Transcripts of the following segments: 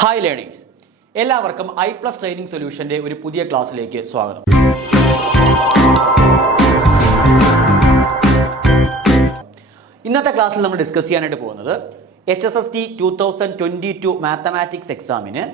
Hi learners, എല്ലാവർക്കും iPlus training സൊല്യൂഷന്റെ ഒരു പുതിയ ക്ലാസ്സിലേക്ക് സ്വാഗതം. ഇന്നത്തെ ക്ലാസ്സിൽ നമ്മൾ ഡിസ്കസ് ചെയ്യാനായിട്ട് പോകുന്നത് HSST 2022 മാത്തമാറ്റിക്സ് എക്സാമിന്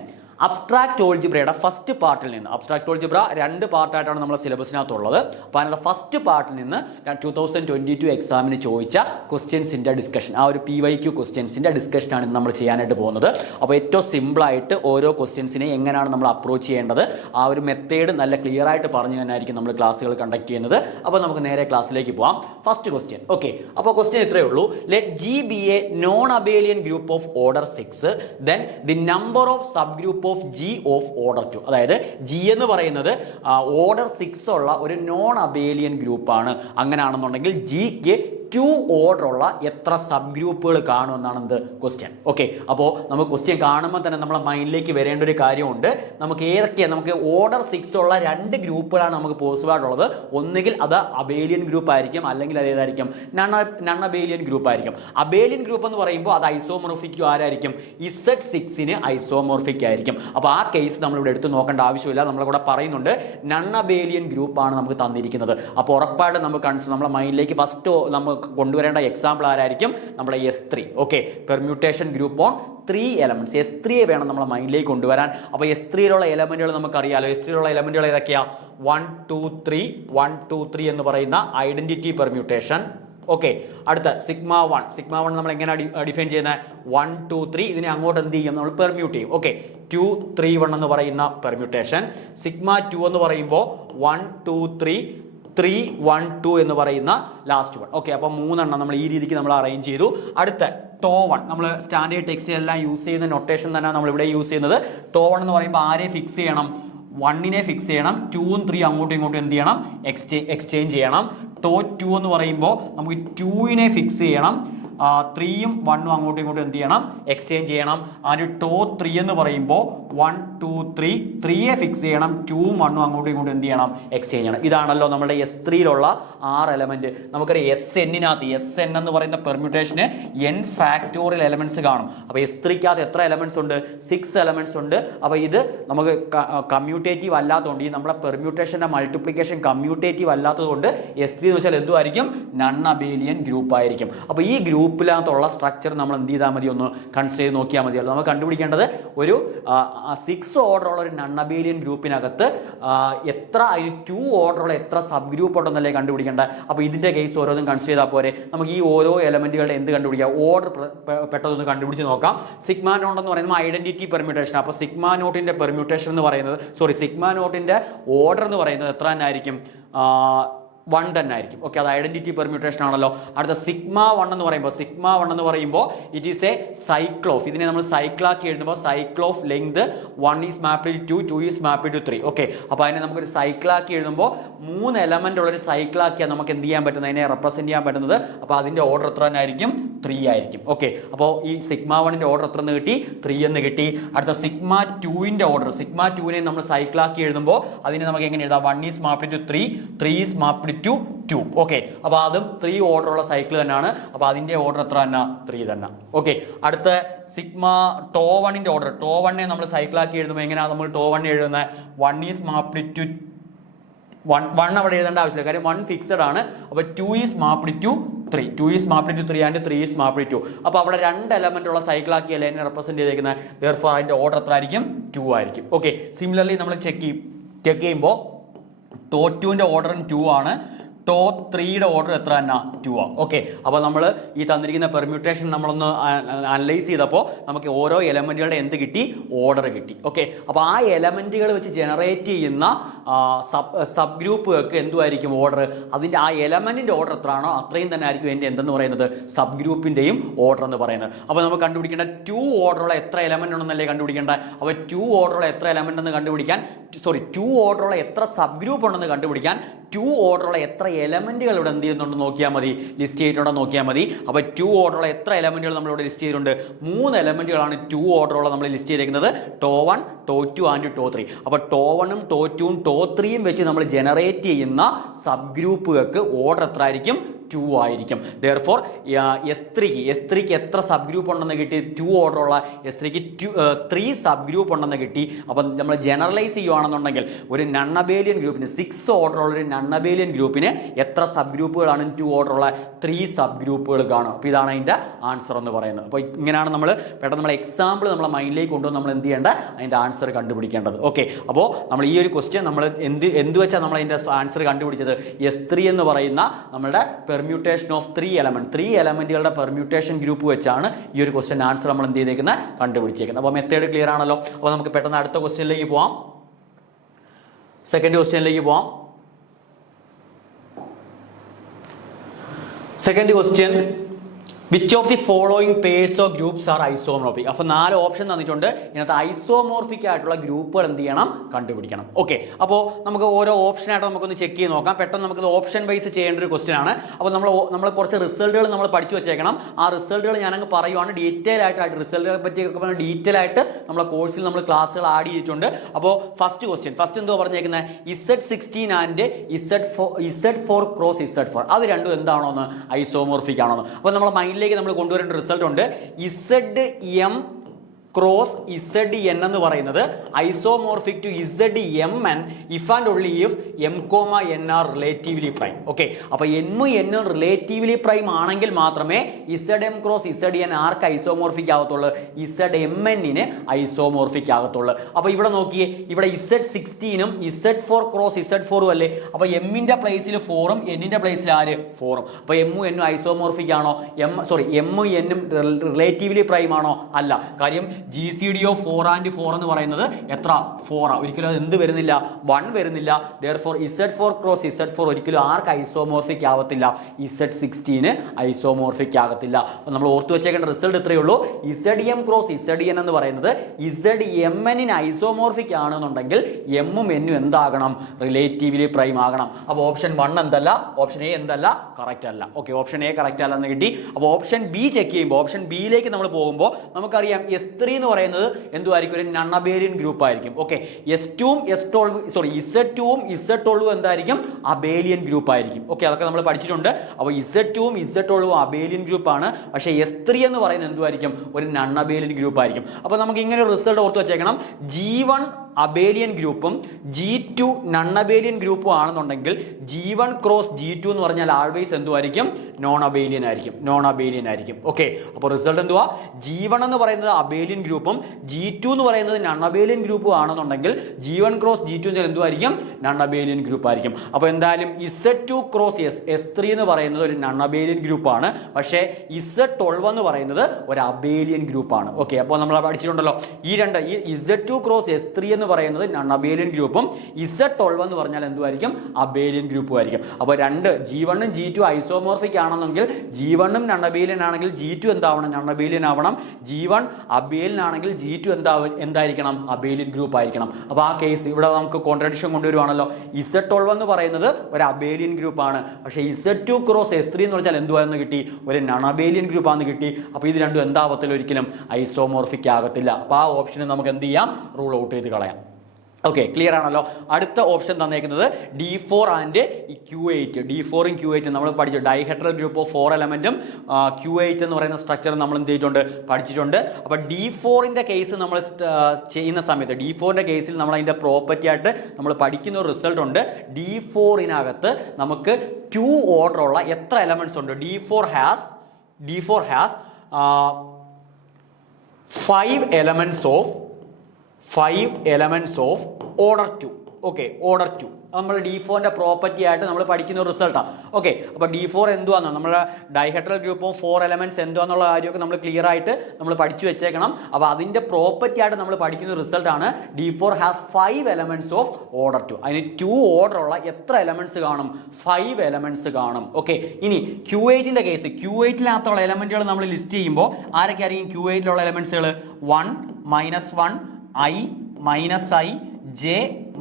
അബ്സ്ട്രാക്ട് ഓൾജിബ്രയുടെ ഫസ്റ്റ് പാർട്ടിൽ നിന്ന്, അബ്സ്ട്രാക്ട് ഓൾജിബ്ര 2 പാർട്ടായിട്ടാണ് നമ്മുടെ സിലബസിനകത്തുള്ളത്. അപ്പോൾ അതിൻ്റെ ഫസ്റ്റ് പാർട്ടിൽ നിന്ന് 2022 എക്സാമിന് ചോദിച്ച ക്വസ്റ്റ്യൻസിൻ്റെ ഡിസ്കഷൻ, ആ ഒരു PYQ ക്വസ്റ്റ്യൻസിൻ്റെ ഡിസ്കഷനാണ് ഇന്ന് നമ്മൾ ചെയ്യാനായിട്ട് പോകുന്നത്. അപ്പോൾ ഏറ്റവും സിമ്പിളായിട്ട് ഓരോ ക്വസ്റ്റ്യൻസിനെ എങ്ങനെയാണ് നമ്മൾ അപ്രോച്ച് ചെയ്യേണ്ടത്, ആ ഒരു മെത്തേഡ് നല്ല ക്ലിയർ ആയിട്ട് പറഞ്ഞു തന്നെയായിരിക്കും നമ്മൾ ക്ലാസ്സുകൾ കണ്ടക്ട് ചെയ്യുന്നത്. അപ്പോൾ നമുക്ക് നേരെ ക്ലാസ്സിലേക്ക് പോകാം. First question. ഓക്കെ, അപ്പോൾ ക്വസ്റ്റ്യൻ ഇത്രയേ ഉള്ളൂ. Let G be a non abelian group of order 6, then the number of subgroup of G of order 2. അതായത് G എന്ന് പറയുന്നത് ഓർഡർ 6 ഉള്ള ഒരു നോൺ അബേലിയൻ ഗ്രൂപ്പാണ്. അങ്ങനെയാണെന്നുണ്ടെങ്കിൽ Gക്ക് 2 ഓർഡർ ഉള്ള എത്ര സബ് ഗ്രൂപ്പുകൾ കാണുമെന്നാണ് എന്ത് ക്വസ്റ്റ്യൻ. ഓക്കെ, അപ്പോൾ നമുക്ക് ക്വസ്റ്റ്യൻ കാണുമ്പോൾ തന്നെ നമ്മളെ മൈൻഡിലേക്ക് വരേണ്ട ഒരു കാര്യമുണ്ട്. നമുക്ക് ഏതൊക്കെയാണ്, നമുക്ക് ഓർഡർ 6 ഉള്ള 2 ഗ്രൂപ്പുകളാണ് നമുക്ക് പോസിബിൾ ആയിട്ടുള്ളത്. ഒന്നുകിൽ അത് അബേലിയൻ ഗ്രൂപ്പ് ആയിരിക്കും, അല്ലെങ്കിൽ അത് ഏതായിരിക്കും, നൺ അബേലിയൻ ഗ്രൂപ്പ് ആയിരിക്കും. അബേലിയൻ ഗ്രൂപ്പ് എന്ന് പറയുമ്പോൾ അത് ഐസോമോർഫിക് ആരായിരിക്കും, Z6ന് ഐസോമോർഫിക് ആയിരിക്കും. അപ്പോൾ ആ കേസ് നമ്മളിവിടെ എടുത്ത് നോക്കേണ്ട ആവശ്യമില്ല. നമ്മളിവിടെ പറയുന്നുണ്ട് നൺ അബേലിയൻ ഗ്രൂപ്പാണ് നമുക്ക് തന്നിരിക്കുന്നത്. അപ്പോൾ ഉറപ്പായിട്ട് നമുക്ക് നമ്മളെ മൈൻഡിലേക്ക് ഫസ്റ്റ് നമുക്ക് കൊണ്ടുവരേണ്ട എക്സാമ്പിൾ ആരായിരിക്കും, നമ്മുടെ S3. Okay, permutation group on 3 elements. S3 വേണം നമ്മളെ മൈൻഡിലേക്ക് കൊണ്ടുവരാൻ. അപ്പോൾ S3യിലുള്ള എലമെന്റുകൾ നമുക്കറിയാലോ. S3യിലുള്ള എലമെന്റുകൾ ഏതൊക്കെയാ? 1 2 3 1 2 3 എന്ന് പറയുന്ന ഐഡന്റിറ്റി പെർമ്യൂട്ടേഷൻ. ഓക്കെ, അടുത്ത സിഗ്മ 1 നമ്മൾ എങ്ങനെ ഡിഫൈൻ ചെയ്യുന്നത്? 1 2 3 ഇതിനെ അങ്ങോട്ട് എന്ത് ചെയ്യും, നമ്മൾ പെർമ്യൂട്ട് ചെയ്യും. ഓക്കെ, 2 3 1 എന്ന് പറയുന്ന പെർമ്യൂട്ടേഷൻ. സിഗ്മ 2 എന്ന് പറയുമ്പോൾ 1 2 3 3 1 2 എന്ന് പറയുന്ന ലാസ്റ്റ് വൺ. ഓക്കെ, അപ്പോൾ 3 നമ്മൾ ഈ രീതിക്ക് നമ്മൾ അറേഞ്ച് ചെയ്തു. അടുത്ത ടോ1, നമ്മൾ സ്റ്റാൻഡേർഡ് ടെക്സ്റ്റ് എല്ലാം യൂസ് ചെയ്യുന്ന നൊട്ടേഷൻ തന്നെ നമ്മൾ ഇവിടെ യൂസ് ചെയ്യുന്നത്. ടോ1 എന്ന് പറയുമ്പോൾ ആരെ ഫിക്സ് ചെയ്യണം? 1നെ ഫിക്സ് ചെയ്യണം. 2ഉം 3 അങ്ങോട്ടും ഇങ്ങോട്ടും എന്ത് ചെയ്യണം? എക്സ്ചേഞ്ച് ചെയ്യണം. ടോ2 എന്ന് പറയുമ്പോൾ നമുക്ക് 2നെ ഫിക്സ് ചെയ്യണം. 3ഉം 1ഉം അങ്ങോട്ടും ഇങ്ങോട്ടും എന്ത് ചെയ്യണം? എക്സ്ചേഞ്ച് ചെയ്യണം. അതിന് ടോ3 എന്ന് പറയുമ്പോൾ 1 2 3 3യെ ഫിക്സ് ചെയ്യണം. 2ഉം 1ഉം അങ്ങോട്ടും ഇങ്ങോട്ടും എന്ത് ചെയ്യണം? എക്സ്ചേഞ്ച് ചെയ്യണം. ഇതാണല്ലോ നമ്മുടെ S3യിലുള്ള 6 എലമെന്റ്. നമുക്കറിയാം SNനകത്ത്, SN എന്ന് പറയുന്ന പെർമ്യൂട്ടേഷന് n ഫാക്ടോറിയൽ എലമെന്റ്സ് കാണും. അപ്പോൾ S3കകത്ത് എത്ര എലമെന്റ്സ് ഉണ്ട്? 6 എലമെന്റ്സ് ഉണ്ട്. അപ്പോൾ ഇത് നമുക്ക് കമ്മ്യൂട്ടേറ്റീവ് അല്ലാത്തതുകൊണ്ട്, ഈ നമ്മുടെ പെർമ്യൂട്ടേഷന്റെ മൾട്ടിപ്ലിക്കേഷൻ കമ്മ്യൂട്ടേറ്റീവ് അല്ലാത്തതുകൊണ്ട് S3 എന്ന് വെച്ചാൽ എന്തുമായിരിക്കും? നൺ അബേലിയൻ ഗ്രൂപ്പ് ആയിരിക്കും. അപ്പോൾ ഈ ഗ്രൂപ്പിനകത്തുള്ള സ്ട്രക്ചർ നമ്മൾ എന്ത് ചെയ്താൽ മതി, ഒന്ന് കൺസിഡർ ചെയ്ത് നോക്കിയാൽ മതിയല്ലോ. നമുക്ക് കണ്ടുപിടിക്കേണ്ടത് ഒരു 6 ഓർഡർ ഉള്ള ഒരു നൺ അബേലിയൻ ഗ്രൂപ്പിനകത്ത് എത്ര 2 ഓർഡർ ഉള്ള എത്ര സബ് ഗ്രൂപ്പ് ഉണ്ടെന്നല്ലേ കണ്ടുപിടിക്കേണ്ടത്. അപ്പോൾ ഇതിന്റെ കേസ് ഓരോന്നും കൺസിഡർ ചെയ്താൽ പോരെ. നമുക്ക് ഈ ഓരോ എലമെന്റുകളുടെ എന്ത് കണ്ടുപിടിക്കാം? ഓർഡർ പെട്ടെന്ന് കണ്ടുപിടിച്ച് നോക്കാം. സിഗ്മ നോട്ട് എന്ന് പറയുന്നത് ഐഡന്റിറ്റി പെർമ്യൂട്ടേഷൻ. അപ്പോൾ സിഗ്മ നോട്ടിന്റെ പെർമ്യൂട്ടേഷൻ എന്ന് പറയുന്നത്, സിഗ്മ നോട്ടിന്റെ ഓർഡർ എന്ന് പറയുന്നത് എത്ര തന്നെ ആയിരിക്കും? 1 തന്നെ ആയിരിക്കും. ഓക്കെ, അത് ഐഡന്റിറ്റി പെർമ്യൂട്ടേഷൻ ആണല്ലോ. അടുത്ത സിഗ്മ 1 എന്ന് പറയുമ്പോൾ it is a cycle of, ഇതിനെ നമ്മൾ സൈക്കിളാക്കി എഴുതുമ്പോൾ cycle of length 1 is mapped to 2 is mapped to 3. Okay, അപ്പോൾ അതിനെ നമുക്കൊരു സൈക്കിളാക്കി എഴുതുമ്പോൾ 3 എലമെന്റ് ഉള്ള ഒരു സൈക്കിളാക്കിയാൽ നമുക്ക് എന്ത് ചെയ്യാൻ പറ്റുന്നത്, അതിനെ റെപ്രസെന്റ് ചെയ്യാൻ പറ്റുന്നത്. അപ്പോൾ അതിന്റെ ഓർഡർ എത്ര തന്നെ ആയിരിക്കും? 3 ആയിരിക്കും. ഓക്കെ, അപ്പോൾ ഈ സിഗ്മ 1ന്റെ ഓർഡർ എത്ര എന്ന് കിട്ടി? 3 എന്ന് കിട്ടി. അടുത്ത സിഗ്മ 2ന്റെ ഓർഡർ, സിഗ്മ 2നെ നമ്മൾ സൈക്കിളാക്കി എഴുതുമ്പോൾ അതിനെ നമുക്ക് എങ്ങനെ എഴുതാം? 1 is mapped to 3 3 is mapped to 2. Okay, അപ്പോൾ അതും 3 ഓർഡർ ഉള്ള സൈക്കിൾ തന്നെയാണ്. അപ്പോൾ അതിന്റെ ഓർഡർ എത്ര തന്നെ? 3 തന്നെ. ഓക്കെ, അടുത്ത സിഗ്മ ടോ1ന്റെ ഓർഡർ, ടോ1നെ നമ്മൾ സൈക്കിളാക്കി എഴുതുമ്പോൾ എങ്ങനെയാണ് നമ്മൾ ടോ1 എഴുതുന്നത്? 1 ഈസ് മാപ്ഡ് ടു 1 അവിടെ എഴുതേണ്ട ആവശ്യമില്ല, കാര്യം 1 ഫിക്സഡ് ആണ്. അപ്പോൾ 2 is mapped to 3 2 is mapped to 3 and 3 is mapped to. അപ്പോൾ അവിടെ 2 എലമെന്റ് ഉള്ള സൈക്കിളാക്കിയല്ലേ അതിനെ റെപ്രസെന്റ് ചെയ്തേക്കുന്നത്. therefore അതിന്റെ ഓർഡർ എത്ര ആയിരിക്കും? 2 ആയിരിക്കും. ഓക്കെ, സിമിലർലി നമ്മൾ ചെക്ക് ചെയ്യുമ്പോൾ ടോ2ന്റെ ഓർഡറും 2 ആണ്. ടോ3യുടെ ഓർഡർ എത്ര തന്നെ? 2 ആണ്. ഓക്കെ, അപ്പോൾ നമ്മൾ ഈ തന്നിരിക്കുന്ന പെർമ്യൂട്ടേഷൻ നമ്മളൊന്ന് അനലൈസ് ചെയ്തപ്പോൾ നമുക്ക് ഓരോ എലമെന്റുകളുടെ എന്ത് കിട്ടി? ഓർഡർ കിട്ടി. ഓക്കെ, അപ്പോൾ ആ എലമെന്റുകൾ വെച്ച് ജനറേറ്റ് ചെയ്യുന്ന സബ് ഗ്രൂപ്പുകൾക്ക് എന്തുമായിരിക്കും ഓർഡർ? അതിൻ്റെ ആ എലമെന്റിന്റെ ഓർഡർ എത്രയാണോ അത്രയും തന്നെ ആയിരിക്കും എൻ്റെ എന്തെന്ന് പറയുന്നത്? സബ് ഗ്രൂപ്പിന്റെയും ഓർഡർ എന്ന് പറയുന്നത്. അപ്പോൾ നമുക്ക് കണ്ടുപിടിക്കേണ്ട 2 ഓർഡറുള്ള എത്ര എലമെന്റ് ഉണ്ടെന്നല്ലേ കണ്ടുപിടിക്കേണ്ടത്. അപ്പോൾ 2 ഓർഡറുള്ള എത്ര എലമെന്റ് എന്ന് കണ്ടുപിടിക്കാൻ, 2 ഓർഡറുള്ള എത്ര സബ് ഗ്രൂപ്പ് ഉണ്ടെന്ന് കണ്ടുപിടിക്കാൻ 2 ഓർഡറുള്ള എത്ര എലമെന്റുകൾ ഇവിടെ എന്ത് ചെയ്യുന്നുണ്ട് നോക്കിയാൽ മതി, ലിസ്റ്റ് ചെയ്തിട്ടുണ്ടോ നോക്കിയാൽ മതി. അപ്പോൾ 2 ഓർഡറുള്ള എത്ര എലമെന്റുകൾ നമ്മളിവിടെ ലിസ്റ്റ് ചെയ്തിട്ടുണ്ട്? 3 എലമെന്റുകളാണ് 2 ഓർഡറുള്ള നമ്മൾ ലിസ്റ്റ് ചെയ്തേക്കുന്നത്. ടോ1 ടോ2 ആൻഡ് ടോ3. അപ്പോൾ ടോ1ഉം ടോ2ഉം ടോ3യും വെച്ച് നമ്മൾ ജനറേറ്റ് ചെയ്യുന്ന സബ് ഗ്രൂപ്പുകൾക്ക് ഓർഡർ എത്ര ആയിരിക്കും? 2 ആയിരിക്കും. Therefore S3ക്ക് എത്ര സബ് ഗ്രൂപ്പ് ഉണ്ടെന്ന് കിട്ടി? 2 ഓർഡർ ഉള്ള S3ക്ക് 3 സബ് ഗ്രൂപ്പ് ഉണ്ടെന്ന് കിട്ടി. അപ്പം നമ്മൾ ജനറലൈസ് ചെയ്യുകയാണെന്നുണ്ടെങ്കിൽ ഒരു നൺ അബേലിയൻ ഗ്രൂപ്പിന് 6 ഓർഡർ ഉള്ള ഒരു നൺ അബേലിയൻ ഗ്രൂപ്പിന് എത്ര സബ് ഗ്രൂപ്പുകളാണ്? 2 ഓർഡർ ഉള്ള 3 സബ് ഗ്രൂപ്പുകൾ കാണും. അപ്പോൾ ഇതാണ് അതിൻ്റെ ആൻസർ എന്ന് പറയുന്നത്. അപ്പോൾ ഇങ്ങനെയാണ് നമ്മൾ പെട്ടെന്ന് നമ്മൾ എക്സാമ്പിൾ നമ്മളെ മൈൻഡിലേക്ക് കൊണ്ടുവന്ന് നമ്മൾ എന്ത് ചെയ്യേണ്ട? അതിൻ്റെ ആൻസർ കണ്ടുപിടിക്കേണ്ടത്. ഓക്കെ, അപ്പോൾ നമ്മൾ ഈ ഒരു ക്വസ്റ്റ്യൻ നമ്മൾ എന്ത് വെച്ചാൽ നമ്മൾ അതിൻ്റെ ആൻസർ കണ്ടുപിടിച്ചത്? S3 എന്ന് പറയുന്ന നമ്മുടെ പെർമ്യൂട്ടേഷൻ ഓഫ് 3 എലമെന്റുകളുടെ പെർമ്യൂട്ടേഷൻ ഗ്രൂപ്പ് വെച്ചാണ് ഈ ഒരു ക്വസ്റ്റ്യൻ ആൻസർ നമ്മൾ എന്ത് ചെയ്തേക്കുന്നത്? കണ്ടുപിടിച്ചേക്കുന്നത്. അപ്പോൾ മെത്തേഡ് ക്ലിയർ ആണല്ലോ. അപ്പോൾ നമുക്ക് പെട്ടെന്ന് അടുത്ത ക്വസ്റ്റ്യനിലേക്ക് പോവാം. സെക്കൻഡ് ക്വസ്റ്റ്യനിലേക്ക് പോവാം. Second question, which of the following purse of groups are isomorphic? അപ്പോൾ 4 ഓപ്ഷൻ തന്നിട്ടുണ്ട്. ഇതിനകത്ത് ഐസോമോർഫിക് ആയിട്ടുള്ള ഗ്രൂപ്പുകൾ എന്ത് ചെയ്യണം? കണ്ടുപിടിക്കണം. ഓക്കെ, അപ്പോൾ നമുക്ക് ഓരോ ഓപ്ഷനായിട്ട് നമുക്കൊന്ന് ചെക്ക് ചെയ്ത് നോക്കാം. പെട്ടെന്ന് നമുക്കത് ഓപ്ഷൻ വൈസ് ചെയ്യേണ്ട ഒരു ക്വസ്റ്റ്യൻ ആണ്. അപ്പോൾ നമ്മൾ കുറച്ച് റിസൾട്ടുകൾ നമ്മൾ പഠിച്ചു വെച്ചേക്കണം. ആ റിസൾട്ടുകൾ ഞാനങ്ങ് പറയുവാണ്. ഡീറ്റെയിൽ ആയിട്ട് റിസൾട്ടുകളെ പറ്റിയൊക്കെ ഡീറ്റെയിൽ ആയിട്ട് നമ്മളെ കോഴ്സിൽ നമ്മൾ ക്ലാസ്സുകൾ ആഡ് ചെയ്തിട്ടുണ്ട്. അപ്പോൾ ഫസ്റ്റ് ക്വസ്റ്റ്യൻ, ഫസ്റ്റ് എന്തോ പറഞ്ഞേക്കുന്നത്? Z16 and Z4 cross Z4 അത് രണ്ടും എന്താണോന്ന്? ഐസോമോർഫിക് ആണോന്ന്. അപ്പോൾ നമ്മളെ മൈൻഡിൽ നമ്മൾ കൊണ്ടുവരേണ്ട റിസൾട്ട് ഉണ്ട്. ZM ക്രോസ് ZN എന്ന് പറയുന്നത് isomorphic to ZMN if and only if M, N are relatively prime. Okay, അപ്പോൾ M N റിലേറ്റീവ്ലി പ്രൈം ആണെങ്കിൽ മാത്രമേ ZM ക്രോസ് ZN ആർക്ക് ഐസോമോർഫിക് ആകത്തുള്ളൂ? ZMN ഐസോമോർഫിക് ആകത്തുള്ളൂ. അപ്പോൾ ഇവിടെ നോക്കിയേ, ഇവിടെ Z16ഉം Z4 ക്രോസ് Z4ഉം അല്ലേ? അപ്പോൾ എമ്മിൻ്റെ പ്ലേസിൽ 4ഉം എന്നിൻ്റെ പ്ലേസിൽ ആര്? 4ഉം. അപ്പോൾ M N ഐസോമോർഫിക് ആണോ? M N റിലേറ്റീവ്ലി പ്രൈം ആണോ? അല്ല. കാര്യം GCD ഓഫ് 4 ആൻഡ് 4 എന്ന് പറയുന്നത് എത്ര? 4 ആണ്. ഒരിക്കലും അത് എന്ത് വരുന്നില്ല? 1 വരുന്നില്ല. Therefore Z4 ക്രോസ് Z4 ഒരിക്കലും ആർക്ക് ഐസോമോർഫിക് ആവത്തില്ല? Z16 ഐസോമോർഫിക് ആകത്തില്ല. അപ്പോൾ നമ്മൾ ഓർത്തു വെച്ചേക്കേണ്ട റിസൾട്ട് ഇത്രയേ ഉള്ളൂ. ZM ക്രോസ് ZN എന്ന് പറയുന്നത് ZMN ഐസോമോർഫിക് ആണെന്നുണ്ടെങ്കിൽ M ഉം N ഉം എന്താകണം? റിലേറ്റീവ്ലി പ്രൈം ആകണം. അപ്പോൾ ഓപ്ഷൻ 1 എന്തല്ല? ഓപ്ഷൻ A എന്തല്ല? കറക്റ്റ് അല്ല. ഓക്കെ, ഓപ്ഷൻ A കറക്റ്റ് അല്ലെന്ന് കിട്ടി. അപ്പോൾ ഓപ്ഷൻ B ചെക്ക് ചെയ്യുമ്പോൾ, ഓപ്ഷൻ ബിയിലേക്ക് നമ്മൾ പോകുമ്പോൾ നമുക്കറിയാം S3 എന്ന് പറയുന്നത് എന്തുമായിരിക്കും? ഒരു നൺ അബേലിയൻ ഗ്രൂപ്പ് ആയിരിക്കും. ഓക്കെ, Z2ഉം Z12ഉം എന്തായിരിക്കും? അബേലിയൻ ഗ്രൂപ്പ് ആയിരിക്കും. ഓക്കെ, അതൊക്കെ നമ്മൾ പഠിച്ചിട്ടുണ്ട്. അപ്പോൾ Z2ഉം Z12ഉം അബേലിയൻ ഗ്രൂപ്പാണ്. പക്ഷേ S3 എന്ന് പറയുന്നത് എന്തുമായിരിക്കും? ഒരു നൺ അബേലിയൻ ഗ്രൂപ്പ് ആയിരിക്കും. അപ്പോൾ നമുക്ക് ഇങ്ങനെ ഒരു റിസൾട്ട് ഓർത്ത് വെച്ചേക്കണം. G1 അബേലിയൻ ഗ്രൂപ്പും G2 നൺ അബേലിയൻ ഗ്രൂപ്പും ആണെന്നുണ്ടെങ്കിൽ G1 ക്രോസ് G2 എന്ന് പറഞ്ഞാൽ ആൾവേസ് എന്തുമായിരിക്കും? നോൺ അബേലിയൻ ആയിരിക്കും. ഓക്കെ, അപ്പോൾ റിസൾട്ട് എന്തുവാ? G1 എന്ന് പറയുന്നത് അബേലിയൻ ഗ്രൂപ്പും G2 എന്ന് പറയുന്നത് നൺ അബേലിയൻ ഗ്രൂപ്പും ആണെന്നുണ്ടെങ്കിൽ G1 ക്രോസ് G2 എന്തുമായിരിക്കും? നൺ അബേലിയൻ ഗ്രൂപ്പ് ആയിരിക്കും. അപ്പോൾ എന്തായാലും Z2 ക്രോസ് S3 എന്ന് പറയുന്നത് ഒരു നൺ അബേലിയൻ ഗ്രൂപ്പാണ്. പക്ഷേ Z12 എന്ന് പറയുന്നത് ഒരു അബേലിയൻ ഗ്രൂപ്പാണ്. ഓക്കെ, അപ്പോൾ നമ്മൾ പഠിച്ചിട്ടുണ്ടല്ലോ ഈ Z2 ക്രോസ് S3 എന്ന് പറയുന്നത് നൺ അബേലിയൻ ഗ്രൂപ്പും Z12 എന്ന് പറഞ്ഞാൽ എന്തുമായിരിക്കും? അബേലിയൻ ഗ്രൂപ്പും ആയിരിക്കും. അപ്പോൾ G1 ഉം G2 ഐസോമോർഫിക് ആണെന്നെങ്കിൽ G1 ഉം നൺ അബേലിയൻ ആണെങ്കിൽ G2 എന്താവണം? നൺ അബേലിയൻ ആവണം. G1 അബേലിയൻ ആണെങ്കിൽ G2 എന്തായിരിക്കണം? അബേലിയൻ ഗ്രൂപ്പ് ആയിരിക്കണം. അപ്പോൾ ആ കേസ് ഇവിടെ നമുക്ക് കോൺട്രഡിക്ഷൻ കൊണ്ടുവരുവാണല്ലോ. Z12 എന്ന് പറയുന്നത് ഒരു അബേലിയൻ ഗ്രൂപ്പാണ്. പക്ഷേ Z2 ക്രോസ് S3 എന്ന് പറഞ്ഞാൽ എന്തുവാന്ന് കിട്ടി? ഒരു നൺ അബേലിയൻ ഗ്രൂപ്പാന്ന് കിട്ടി. അപ്പോൾ ഇത് രണ്ടും എന്താവത്തില്ല? ഒരിക്കലും ഐസോമോർഫിക് ആകത്തില്ല. അപ്പോൾ ആ ഓപ്ഷന് നമുക്ക് എന്ത് ചെയ്യാം? റൂൾ ഔട്ട് ചെയ്ത് കളയാം. ഓക്കെ, ക്ലിയർ ആണല്ലോ. അടുത്ത option തന്നേക്കുന്നത് D4 and Q8. D4ഉം Q8 നമ്മൾ പഠിച്ചു. ഡൈഹെഡ്രൽ ഗ്രൂപ്പ് ഓഫ് 4 എലമെന്റും Q8 എന്ന് പറയുന്ന സ്ട്രക്ചർ നമ്മൾ എന്ത് ചെയ്തിട്ടുണ്ട്? പഠിച്ചിട്ടുണ്ട്. അപ്പോൾ D4ന്റെ കേസ് നമ്മൾ ചെയ്യുന്ന സമയത്ത് D4ന്റെ കേസിൽ നമ്മൾ അതിൻ്റെ പ്രോപ്പർട്ടി ആയിട്ട് നമ്മൾ പഠിക്കുന്ന ഒരു റിസൾട്ട് ഉണ്ട്. D4നകത്ത് നമുക്ക് 2 ഓർഡർ ഉള്ള എത്ര എലമെന്റ്സ് ഉണ്ട്? D4 has 5 elements of order 2. Okay, order 2. നമ്മൾ D4ന്റെ പ്രോപ്പർട്ടി ആയിട്ട് നമ്മൾ പഠിക്കുന്ന ഒരു റിസൾട്ടാണ്. ഓക്കെ, അപ്പോൾ D4 എന്തുവാന്ന് നമ്മുടെ ഡൈഹെഡ്രൽ ഗ്രൂപ്പ് ഓഫ് 4 എലമെന്റ്സ് എന്തുവാന്നുള്ള കാര്യമൊക്കെ നമ്മൾ ക്ലിയർ ആയിട്ട് നമ്മൾ പഠിച്ചു വെച്ചേക്കണം. അപ്പോൾ അതിൻ്റെ പ്രോപ്പർട്ടി ആയിട്ട് നമ്മൾ പഠിക്കുന്ന റിസൾട്ടാണ് D4 has 5 elements of order 2. അതിന് 2 ഓർഡർ ഉള്ള എത്ര എലമെന്റ്സ് കാണും? 5 elements കാണും. ഓക്കെ, ഇനി Q8ന്റെ കേസ്, Q8-നകത്തുള്ള എലമെന്റുകൾ നമ്മൾ ലിസ്റ്റ് ചെയ്യുമ്പോൾ ആരൊക്കെ ആയിരിക്കും Q8-ലുള്ള എലമെന്റ്സുകൾ? 1 -1 I -I J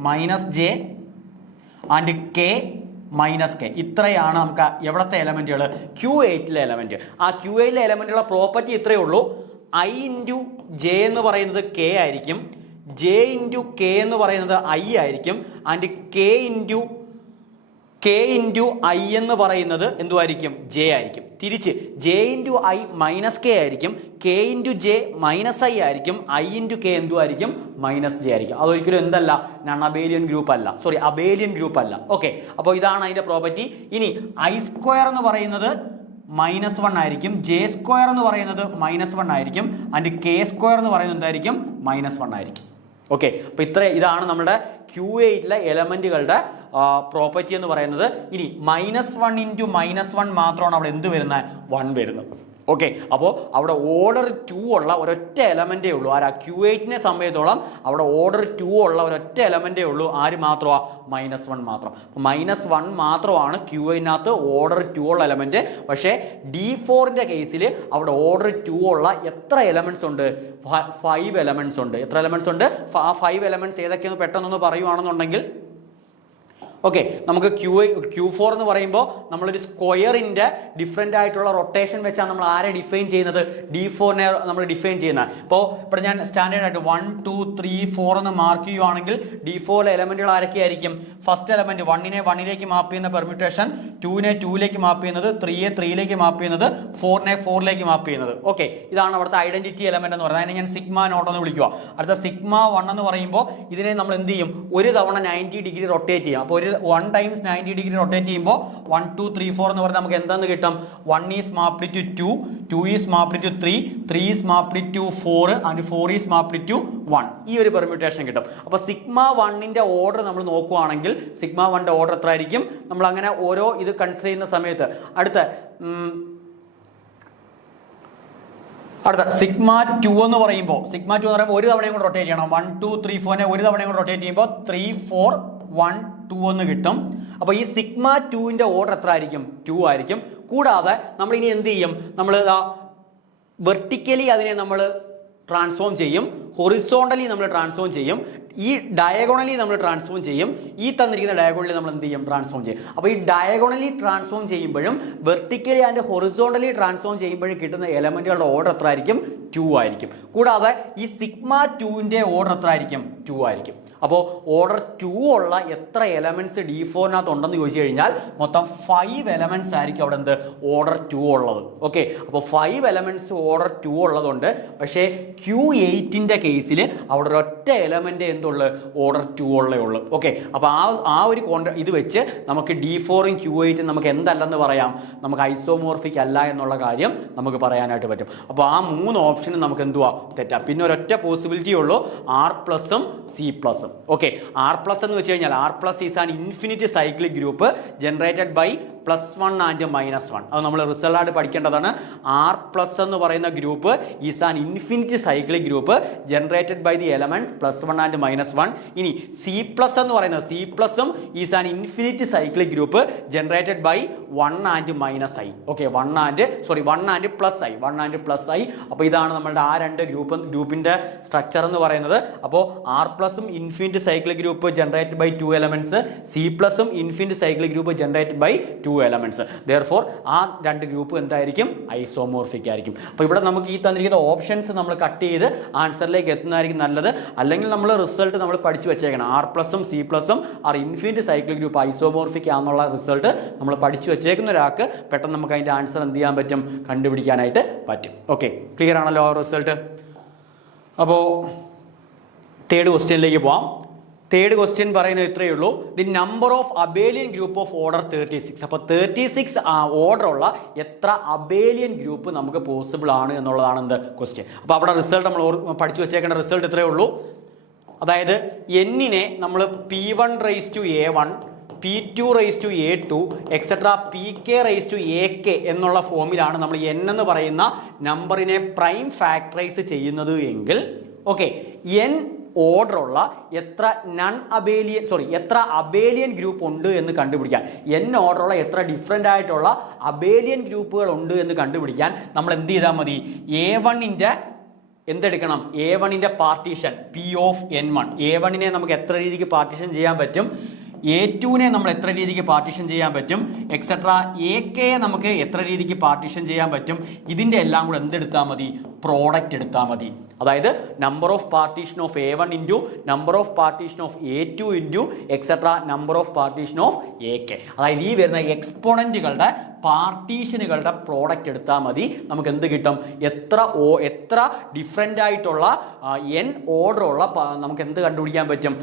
-J and K -K. ഇത്രയാണ് നമുക്ക് എവിടത്തെ എലമെന്റുകൾ? Q8-ലെ എലമെന്റ്. ആ Q8-ലെ എലമെന്റുകളുടെ പ്രോപ്പർട്ടി ഇത്രയേ ഉള്ളൂ. I × J എന്ന് പറയുന്നത് K ആയിരിക്കും, J × K എന്ന് പറയുന്നത് I ആയിരിക്കും, and K × K into I എന്ന് പറയുന്നത് എന്തുമായിരിക്കും? ജെ ആയിരിക്കും. തിരിച്ച് J into I minus K ആയിരിക്കും, K into J minus I ആയിരിക്കും, ഐ ഇൻറ്റു കെ എന്തുമായിരിക്കും? മൈനസ് ജെ ആയിരിക്കും. അതൊരിക്കലും എന്തല്ല? നൺ അബേലിയൻ ഗ്രൂപ്പ് അല്ല, സോറി അബേലിയൻ ഗ്രൂപ്പ് അല്ല. ഓക്കെ, അപ്പോൾ ഇതാണ് അതിൻ്റെ പ്രോപ്പർട്ടി. ഇനി ഐ സ്ക്വയർ എന്ന് പറയുന്നത് -1 ആയിരിക്കും, ജെ സ്ക്വയർ എന്ന് പറയുന്നത് -1 ആയിരിക്കും, ആൻഡ് കെ സ്ക്വയർ എന്ന് പറയുന്നത് എന്തായിരിക്കും? -1 ആയിരിക്കും. ഓക്കെ, അപ്പോൾ ഇതാണ് നമ്മുടെ Q8 എലമെന്റുകളുടെ പ്രോപ്പർട്ടി എന്ന് പറയുന്നത്. ഇനി -1 ഇൻറ്റു -1 മാത്രമാണ് അവിടെ എന്ത് വരുന്നത്? 1 വരുന്നത്. ഓക്കെ, അപ്പോൾ അവിടെ ഓർഡർ 2 ഉള്ള ഒരൊറ്റ എലമെന്റേ ഉള്ളൂ. ആരാ? Q8നെ സംബന്ധിച്ചോളം അവിടെ ഓർഡർ 2 ഉള്ള ഒരൊറ്റ എലമെന്റേ ഉള്ളൂ. ആര് മാത്രമാണ്? -1 മാത്രം. -1 മാത്രമാണ് Q8നകത്ത് ഓർഡർ 2 ഉള്ള എലമെന്റ്. പക്ഷേ D4ന്റെ കേസിൽ അവിടെ ഓർഡർ 2 ഉള്ള എത്ര എലമെന്റ്സ് ഉണ്ട്? 5 എലമെന്റ്സ് ഉണ്ട്. എത്ര എലമെന്റ്സ് ഉണ്ട്? 5 എലമെന്റ്സ് ഏതൊക്കെയെന്ന് പെട്ടെന്നൊന്ന് പറയുവാണെന്നുണ്ടെങ്കിൽ, ഓക്കെ, നമുക്ക് Q4 എന്ന് പറയുമ്പോൾ നമ്മളൊരു സ്ക്വയറിന്റെ ഡിഫറെൻ്റ് ആയിട്ടുള്ള റൊട്ടേഷൻ വെച്ചാണ് നമ്മൾ ആരെ ഡിഫൈൻ ചെയ്യുന്നത്? D4നെ നമ്മൾ ഡിഫൈൻ ചെയ്യുന്നത്. ഇപ്പോൾ ഇവിടെ ഞാൻ സ്റ്റാൻഡേർഡ് ആയിട്ട് 1 2 3 4 എന്ന് മാർക്ക് ചെയ്യുവാണെങ്കിൽ D4 എലമെന്റുകൾ ആരൊക്കെയായിരിക്കും? ഫസ്റ്റ് എലമെന്റ് 1നെ 1ലേക്ക് മാപ്പ് ചെയ്യുന്ന പെർമ്യൂട്ടേഷൻ, 2നെ 2ലേക്ക് മാപ്പ് ചെയ്യുന്നത്, 3യെ 3ലേക്ക് മാപ്പ് ചെയ്യുന്നത്, 4നെ 4ലേക്ക് മാപ്പ് ചെയ്യുന്നത്. ഓക്കെ, ഇതാണ് അവിടുത്തെ ഐഡന്റിറ്റി എലമെന്റ് എന്ന് പറയുന്നത്. അതിനെ ഞാൻ സിഗ്മ നോട്ട് എന്ന് വിളിക്കുക. അടുത്ത സിഗ്മ 1 എന്ന് പറയുമ്പോൾ ഇതിനെ നമ്മൾ എന്ത് ചെയ്യും? ഒരു തവണ 90 ഡിഗ്രി റൊട്ടേറ്റ് ചെയ്യും. അപ്പോൾ 1 ടൈംസ് 90 ഡിഗ്രി റൊട്ടേറ്റ് ചെയ്യുമ്പോൾ 1 2 3 4 എന്ന് പറഞ്ഞാൽ നമുക്ക് എന്താന്ന് കിട്ടും? 1 is mapped to 2, 2 is mapped to 3, 3 is mapped to 4 and 4 is mapped to 1. ഈ ഒരു പെർമ്യൂട്ടേഷൻ കിട്ടും. അപ്പോൾ സിഗ്മ 1ന്റെ ഓർഡർ നമ്മൾ നോക്കുവാണെങ്കിൽ സിഗ്മ 1ന്റെ ഓർഡർ എത്ര ആയിരിക്കും? നമ്മൾ അങ്ങനെ ഓരോ ഇത് കൺസിഡർ ചെയ്യുന്ന സമയത്ത് അടുത്ത സിഗ്മ 2 എന്ന് പറയുമ്പോൾ ഒരു തവണയും കൂടെ റൊട്ടേറ്റ് ചെയ്യണം. 1 2 3 4നെ ഒരു തവണയും കൂടെ റൊട്ടേറ്റ് ചെയ്യുമ്പോൾ 3 4 1 2 എന്ന് കിട്ടും. അപ്പോൾ ഈ സിഗ്മ 2ന്റെ ഓർഡർ എത്ര ആയിരിക്കും? 2 ആയിരിക്കും. കൂടാതെ നമ്മൾ ഇനി എന്ത് ചെയ്യും? നമ്മൾ വെർട്ടിക്കലി അതിനെ നമ്മൾ ട്രാൻസ്ഫോം ചെയ്യും, ഹൊറിസോണ്ടലി നമ്മൾ ട്രാൻസ്ഫോം ചെയ്യും, ഈ ഡയഗോണലി നമ്മൾ ട്രാൻസ്ഫോം ചെയ്യും, ഈ തന്നിരിക്കുന്ന ഡയഗോണലി നമ്മൾ എന്ത് ചെയ്യും? ട്രാൻസ്ഫോം ചെയ്യും. അപ്പോൾ ഈ ഡയഗോണലി ട്രാൻസ്ഫോം ചെയ്യുമ്പോഴും വെർട്ടിക്കലി ആൻഡ് ഹൊറിസോണ്ടലി ട്രാൻസ്ഫോം ചെയ്യുമ്പോഴും കിട്ടുന്ന എലമെന്റുകളുടെ ഓർഡർ എത്ര ആയിരിക്കും? 2 ആയിരിക്കും. കൂടാതെ ഈ സിഗ്മ 2ന്റെ ഓർഡർ എത്ര ആയിരിക്കും? 2 ആയിരിക്കും. അപ്പോൾ ഓർഡർ 2 ഉള്ള എത്ര എലമെന്റ്സ് D4നകത്ത് ഉണ്ടെന്ന് ചോദിച്ചു കഴിഞ്ഞാൽ മൊത്തം 5 എലമെന്റ്സ് ആയിരിക്കും അവിടെ എന്ത്? ഓർഡർ 2 ഉള്ളത്. ഓക്കെ, അപ്പോൾ 5 എലമെന്റ്സ് ഓർഡർ 2 ഉള്ളതുണ്ട്. പക്ഷേ Q8ന്റെ കേസിൽ അവിടെ ഒരൊറ്റ എലമെന്റ് എന്തുള്ളു? ഓർഡർ 2 ഉള്ളൂ. ഓക്കെ, അപ്പോൾ ആ ഒരു ഇത് വെച്ച് നമുക്ക് D4ഉം Q8ഉം നമുക്ക് എന്തല്ലെന്ന് പറയാം? നമുക്ക് ഐസോമോർഫിക് അല്ല എന്നുള്ള കാര്യം നമുക്ക് പറയാനായിട്ട് പറ്റും. അപ്പോൾ ആ 3 ഓപ്ഷനും നമുക്ക് എന്തുവാ? തെറ്റാം. പിന്നെ ഒരൊറ്റ പോസിബിലിറ്റി ഉള്ളൂ, R+ഉം C+ഉം. ഓക്കെ, R+ എന്ന് വെച്ച് കഴിഞ്ഞാൽ R+ is an infinite cyclic group generated by +1 and -1. അത് നമ്മൾ റിസൾട്ട് ആയിട്ട് പഠിക്കേണ്ടതാണ്. R+ എന്ന് പറയുന്ന group is an infinite cyclic group generated by the elements +1 and -1. ഇനി C+ എന്ന് പറയുന്നത് C+ഉം is an infinite cyclic group generated by 1 and -i. Okay, 1 and +i. അപ്പോൾ ഇതാണ് നമ്മളുടെ ആ രണ്ട് ഗ്രൂപ്പിന്റെ സ്ട്രക്ചർ എന്ന് പറയുന്നത്. അപ്പോൾ R+ഉം infinite cyclic group generated by 2 elements, C+ഉം infinite cyclic group generated by 2 elements. Therefore ആ രണ്ട് ഗ്രൂപ്പ് എന്തായിരിക്കും? ഐസോമോർഫിക് ആയിരിക്കും. അപ്പോൾ ഇവിടെ നമുക്ക് ഈ തന്നിരിക്കുന്ന ഓപ്ഷൻസ് നമ്മൾ കട്ട് ചെയ്ത് ആൻസറിലേക്ക് എത്തുന്നതായിരിക്കും നല്ലത്. അല്ലെങ്കിൽ നമ്മൾ റിസൾട്ട് നമ്മൾ പഠിച്ചു വെച്ചേക്കണം. R+ഉം C+ഉം are infinite cyclic group isomorphic ആണെന്നുള്ള റിസൾട്ട് നമ്മൾ പഠിച്ചു വെച്ചേക്കുന്ന ഒരാൾക്ക് പെട്ടെന്ന് നമുക്ക് അതിൻ്റെ ആൻസർ എന്ത് ചെയ്യാൻ പറ്റും? കണ്ടുപിടിക്കാനായിട്ട് പറ്റും. ഓക്കെ, ക്ലിയർ ആണല്ലോ ആ റിസൾട്ട്? അപ്പോൾ തേർഡ് ക്വസ്റ്റ്യനിലേക്ക് പോവാം. തേർഡ് ക്വസ്റ്റ്യൻ പറയുന്നത് ഇത്രയേ ഉള്ളൂ. The number of abelian group of order 36. അപ്പോൾ 36 ഓർഡർ ഉള്ള എത്ര അബേലിയൻ ഗ്രൂപ്പ് നമുക്ക് പോസിബിൾ ആണ് എന്നുള്ളതാണ് എന്ത് ക്വസ്റ്റ്യൻ. അപ്പോൾ അവിടെ റിസൾട്ട് നമ്മൾ പഠിച്ചു വെച്ചേക്കേണ്ട റിസൾട്ട് ഇത്രയേ ഉള്ളൂ. അതായത് എന്നിനെ നമ്മൾ P1⁴A1, P2⁴A2 എക്സെട്ര PK⁴AK എന്നുള്ള ഫോമിലാണ് നമ്മൾ n എന്ന് പറയുന്ന നമ്പറിനെ പ്രൈം ഫാക്ടറൈസ് ചെയ്യുന്നത് എങ്കിൽ ഓക്കെ, n ഓർഡർ ഉള്ള എത്ര അബേലിയൻ ഗ്രൂപ്പ് ഉണ്ട് എന്ന് കണ്ടുപിടിക്കാൻ, n ഓർഡർ ഉള്ള എത്ര ഡിഫറെൻ്റ് ആയിട്ടുള്ള അബേലിയൻ ഗ്രൂപ്പുകൾ ഉണ്ട് എന്ന് കണ്ടുപിടിക്കാൻ നമ്മൾ എന്ത് ചെയ്താൽ മതി? A1ന്റെ എന്തെടുക്കണം? A1ന്റെ പാർട്ടീഷൻ P(n1). A1നെ നമുക്ക് എത്ര രീതിക്ക് പാർട്ടീഷൻ ചെയ്യാൻ പറ്റും? A2നെ നമ്മൾ എത്ര രീതിക്ക് പാർട്ടീഷൻ ചെയ്യാൻ പറ്റും? എക്സെട്ര AK നമുക്ക് എത്ര രീതിക്ക് പാർട്ടീഷൻ ചെയ്യാൻ പറ്റും? ഇതിൻ്റെ എല്ലാം കൂടെ എന്തെടുത്താൽ മതി? പ്രോഡക്റ്റ് എടുത്താൽ മതി. അതായത് number of partition of A1 into number of partition of A2 into etcetera number of partition of AK. അതായത് ഈ വരുന്ന എക്സ്പോണന്റുകളുടെ പാർട്ടീഷനുകളുടെ പ്രോഡക്റ്റ് എടുത്താൽ മതി, നമുക്ക് എന്ത് കിട്ടും, എത്ര ഡിഫറെൻ്റ് ആയിട്ടുള്ള n ഓർഡർ ഉള്ള നമുക്ക് എന്ത് കണ്ടുപിടിക്കാൻ പറ്റും,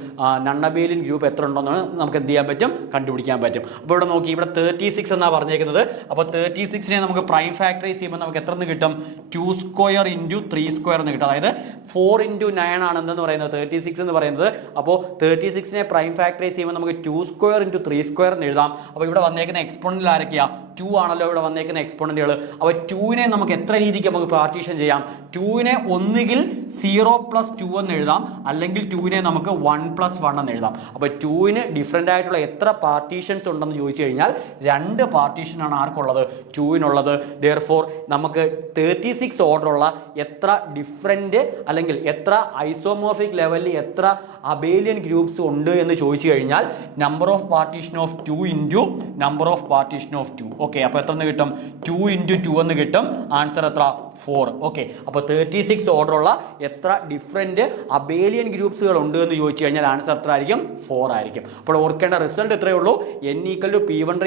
നൺ അബേലിയൻ ഗ്രൂപ്പ് എത്ര ഉണ്ടെന്നാണ് നമുക്ക് എന്ത് ചെയ്യാൻ പറ്റും, കണ്ടുപിടിക്കാൻ പറ്റും. അപ്പോൾ ഇവിടെ നോക്കി, ഇവിടെ 36 എന്നാണ് പറഞ്ഞേക്കുന്നത്. അപ്പോൾ 36നെ നമുക്ക് പ്രൈം ഫാക്ടറൈസ് ചെയ്യുമ്പോൾ നമുക്ക് എത്ര കിട്ടും, 2 സ്ക്വയർ ഇൻറ്റു 3 സ്ക്വയർ എന്ന് കിട്ടും. അതായത് 4 ഇൻറ്റു 9 ആണ് എന്തെന്ന് പറയുന്നത് 36 എന്ന് പറയുന്നത്. അപ്പോൾ 36നെ പ്രൈം ഫാക്ടറൈസ് ചെയ്യുമ്പോൾ നമുക്ക് 2 സ്ക്വയർ ഇൻറ്റു 3 സ്ക്വയർ എന്ന് എഴുതാം. അപ്പോൾ ഇവിടെ വന്നേക്കുന്ന എക്സ്പോണന്റിൽ ആരൊക്കെയാ, 2 ആണല്ലോ ഇവിടെ വന്നേക്കുന്ന എക്സ്പോണന്റുകൾ. അപ്പോൾ 2നെ നമുക്ക് എത്ര രീതിക്ക് നമുക്ക് പാർട്ടീഷൻ ചെയ്യാം, 2നെ ഒന്നുകിൽ 0 + 2 എന്ന് എഴുതാം, അല്ലെങ്കിൽ 2നെ നമുക്ക് 1 + 1 എന്ന് എഴുതാം. അപ്പോൾ 2ന് ഡിഫറെൻ്റ് ആയിട്ടുള്ള എത്ര പാർട്ടീഷൻസ് ഉണ്ടെന്ന് ചോദിച്ചു കഴിഞ്ഞാൽ 2 പാർട്ടീഷനാണ് ആർക്കുള്ളത്, 2നുള്ളത്. ദെയർഫോർ നമുക്ക് 36 ഓർഡർ ഉള്ള എത്ര ഡിഫറെൻ്റ് അല്ലെങ്കിൽ എത്ര ഐസോമോർഫിക് ലെവലിൽ എത്ര അബേലിയൻ ഗ്രൂപ്പ്സ് ഉണ്ട് എന്ന് ചോദിച്ചു കഴിഞ്ഞാൽ number of partition of 2 into number of partition of 2. Okay, അപ്പോൾ എത്ര കിട്ടും, 2 ഇൻറ്റു 2 എന്ന് കിട്ടും. ആൻസർ എത്ര, 4. ഓക്കെ, അപ്പോൾ 36 ഓർഡർ ഉള്ള എത്ര ഡിഫറെൻറ്റ് അബേലിയൻ ഗ്രൂപ്പ്സുകൾ ഉണ്ട് എന്ന് ചോദിച്ചു കഴിഞ്ഞാൽ ആൻസർ എത്ര ആയിരിക്കും, 4 ആയിരിക്കും. അപ്പോൾ ഓർക്കേണ്ട റിസൾട്ട് ഇത്രയേ ഉള്ളൂ, n = P1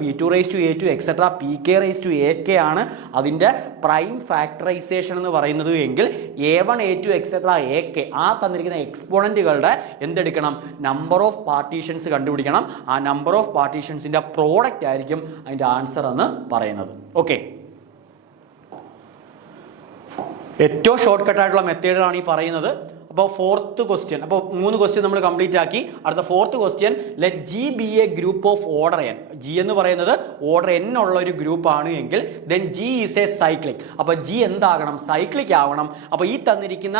P2 A2 etcetera PK AK ആണ് അതിൻ്റെ പ്രൈം ഫാക്ടറൈസേഷൻ എന്ന് പറയുന്നത് എങ്കിൽ A1 A2 എക്സെട്ര AK ആ തന്നിരിക്കുന്ന എക്സ്പോണന്റുകളുടെ എന്തെടുക്കണം, നമ്പർ ഓഫ് പാർട്ടീഷൻസ് കണ്ടുപിടിക്കണം. ആ നമ്പർ ഓഫ് പാർട്ടീഷൻസിൻ്റെ പ്രോഡക്റ്റ് ആയിരിക്കും അതിൻ്റെ ആൻസർ എന്ന് പറയുന്നത്. ഓക്കെ, ഏറ്റവും ഷോർട്ട് കട്ട് ആയിട്ടുള്ള മെത്തേഡുകളാണ് ഈ പറയുന്നത്. അപ്പോൾ 4th ക്വസ്റ്റ്യൻ, അപ്പോൾ 3 ക്വസ്റ്റ്യൻ നമ്മൾ കംപ്ലീറ്റ് ആക്കി. അടുത്ത 4th question, let G B A group of order n. G എന്ന് പറയുന്നത് ഓർഡർ n ഉള്ള ഒരു ഗ്രൂപ്പ് ആണ് എങ്കിൽ then G is A cyclic. അപ്പോൾ G എന്താകണം, സൈക്ലിക് ആവണം. അപ്പോൾ ഈ തന്നിരിക്കുന്ന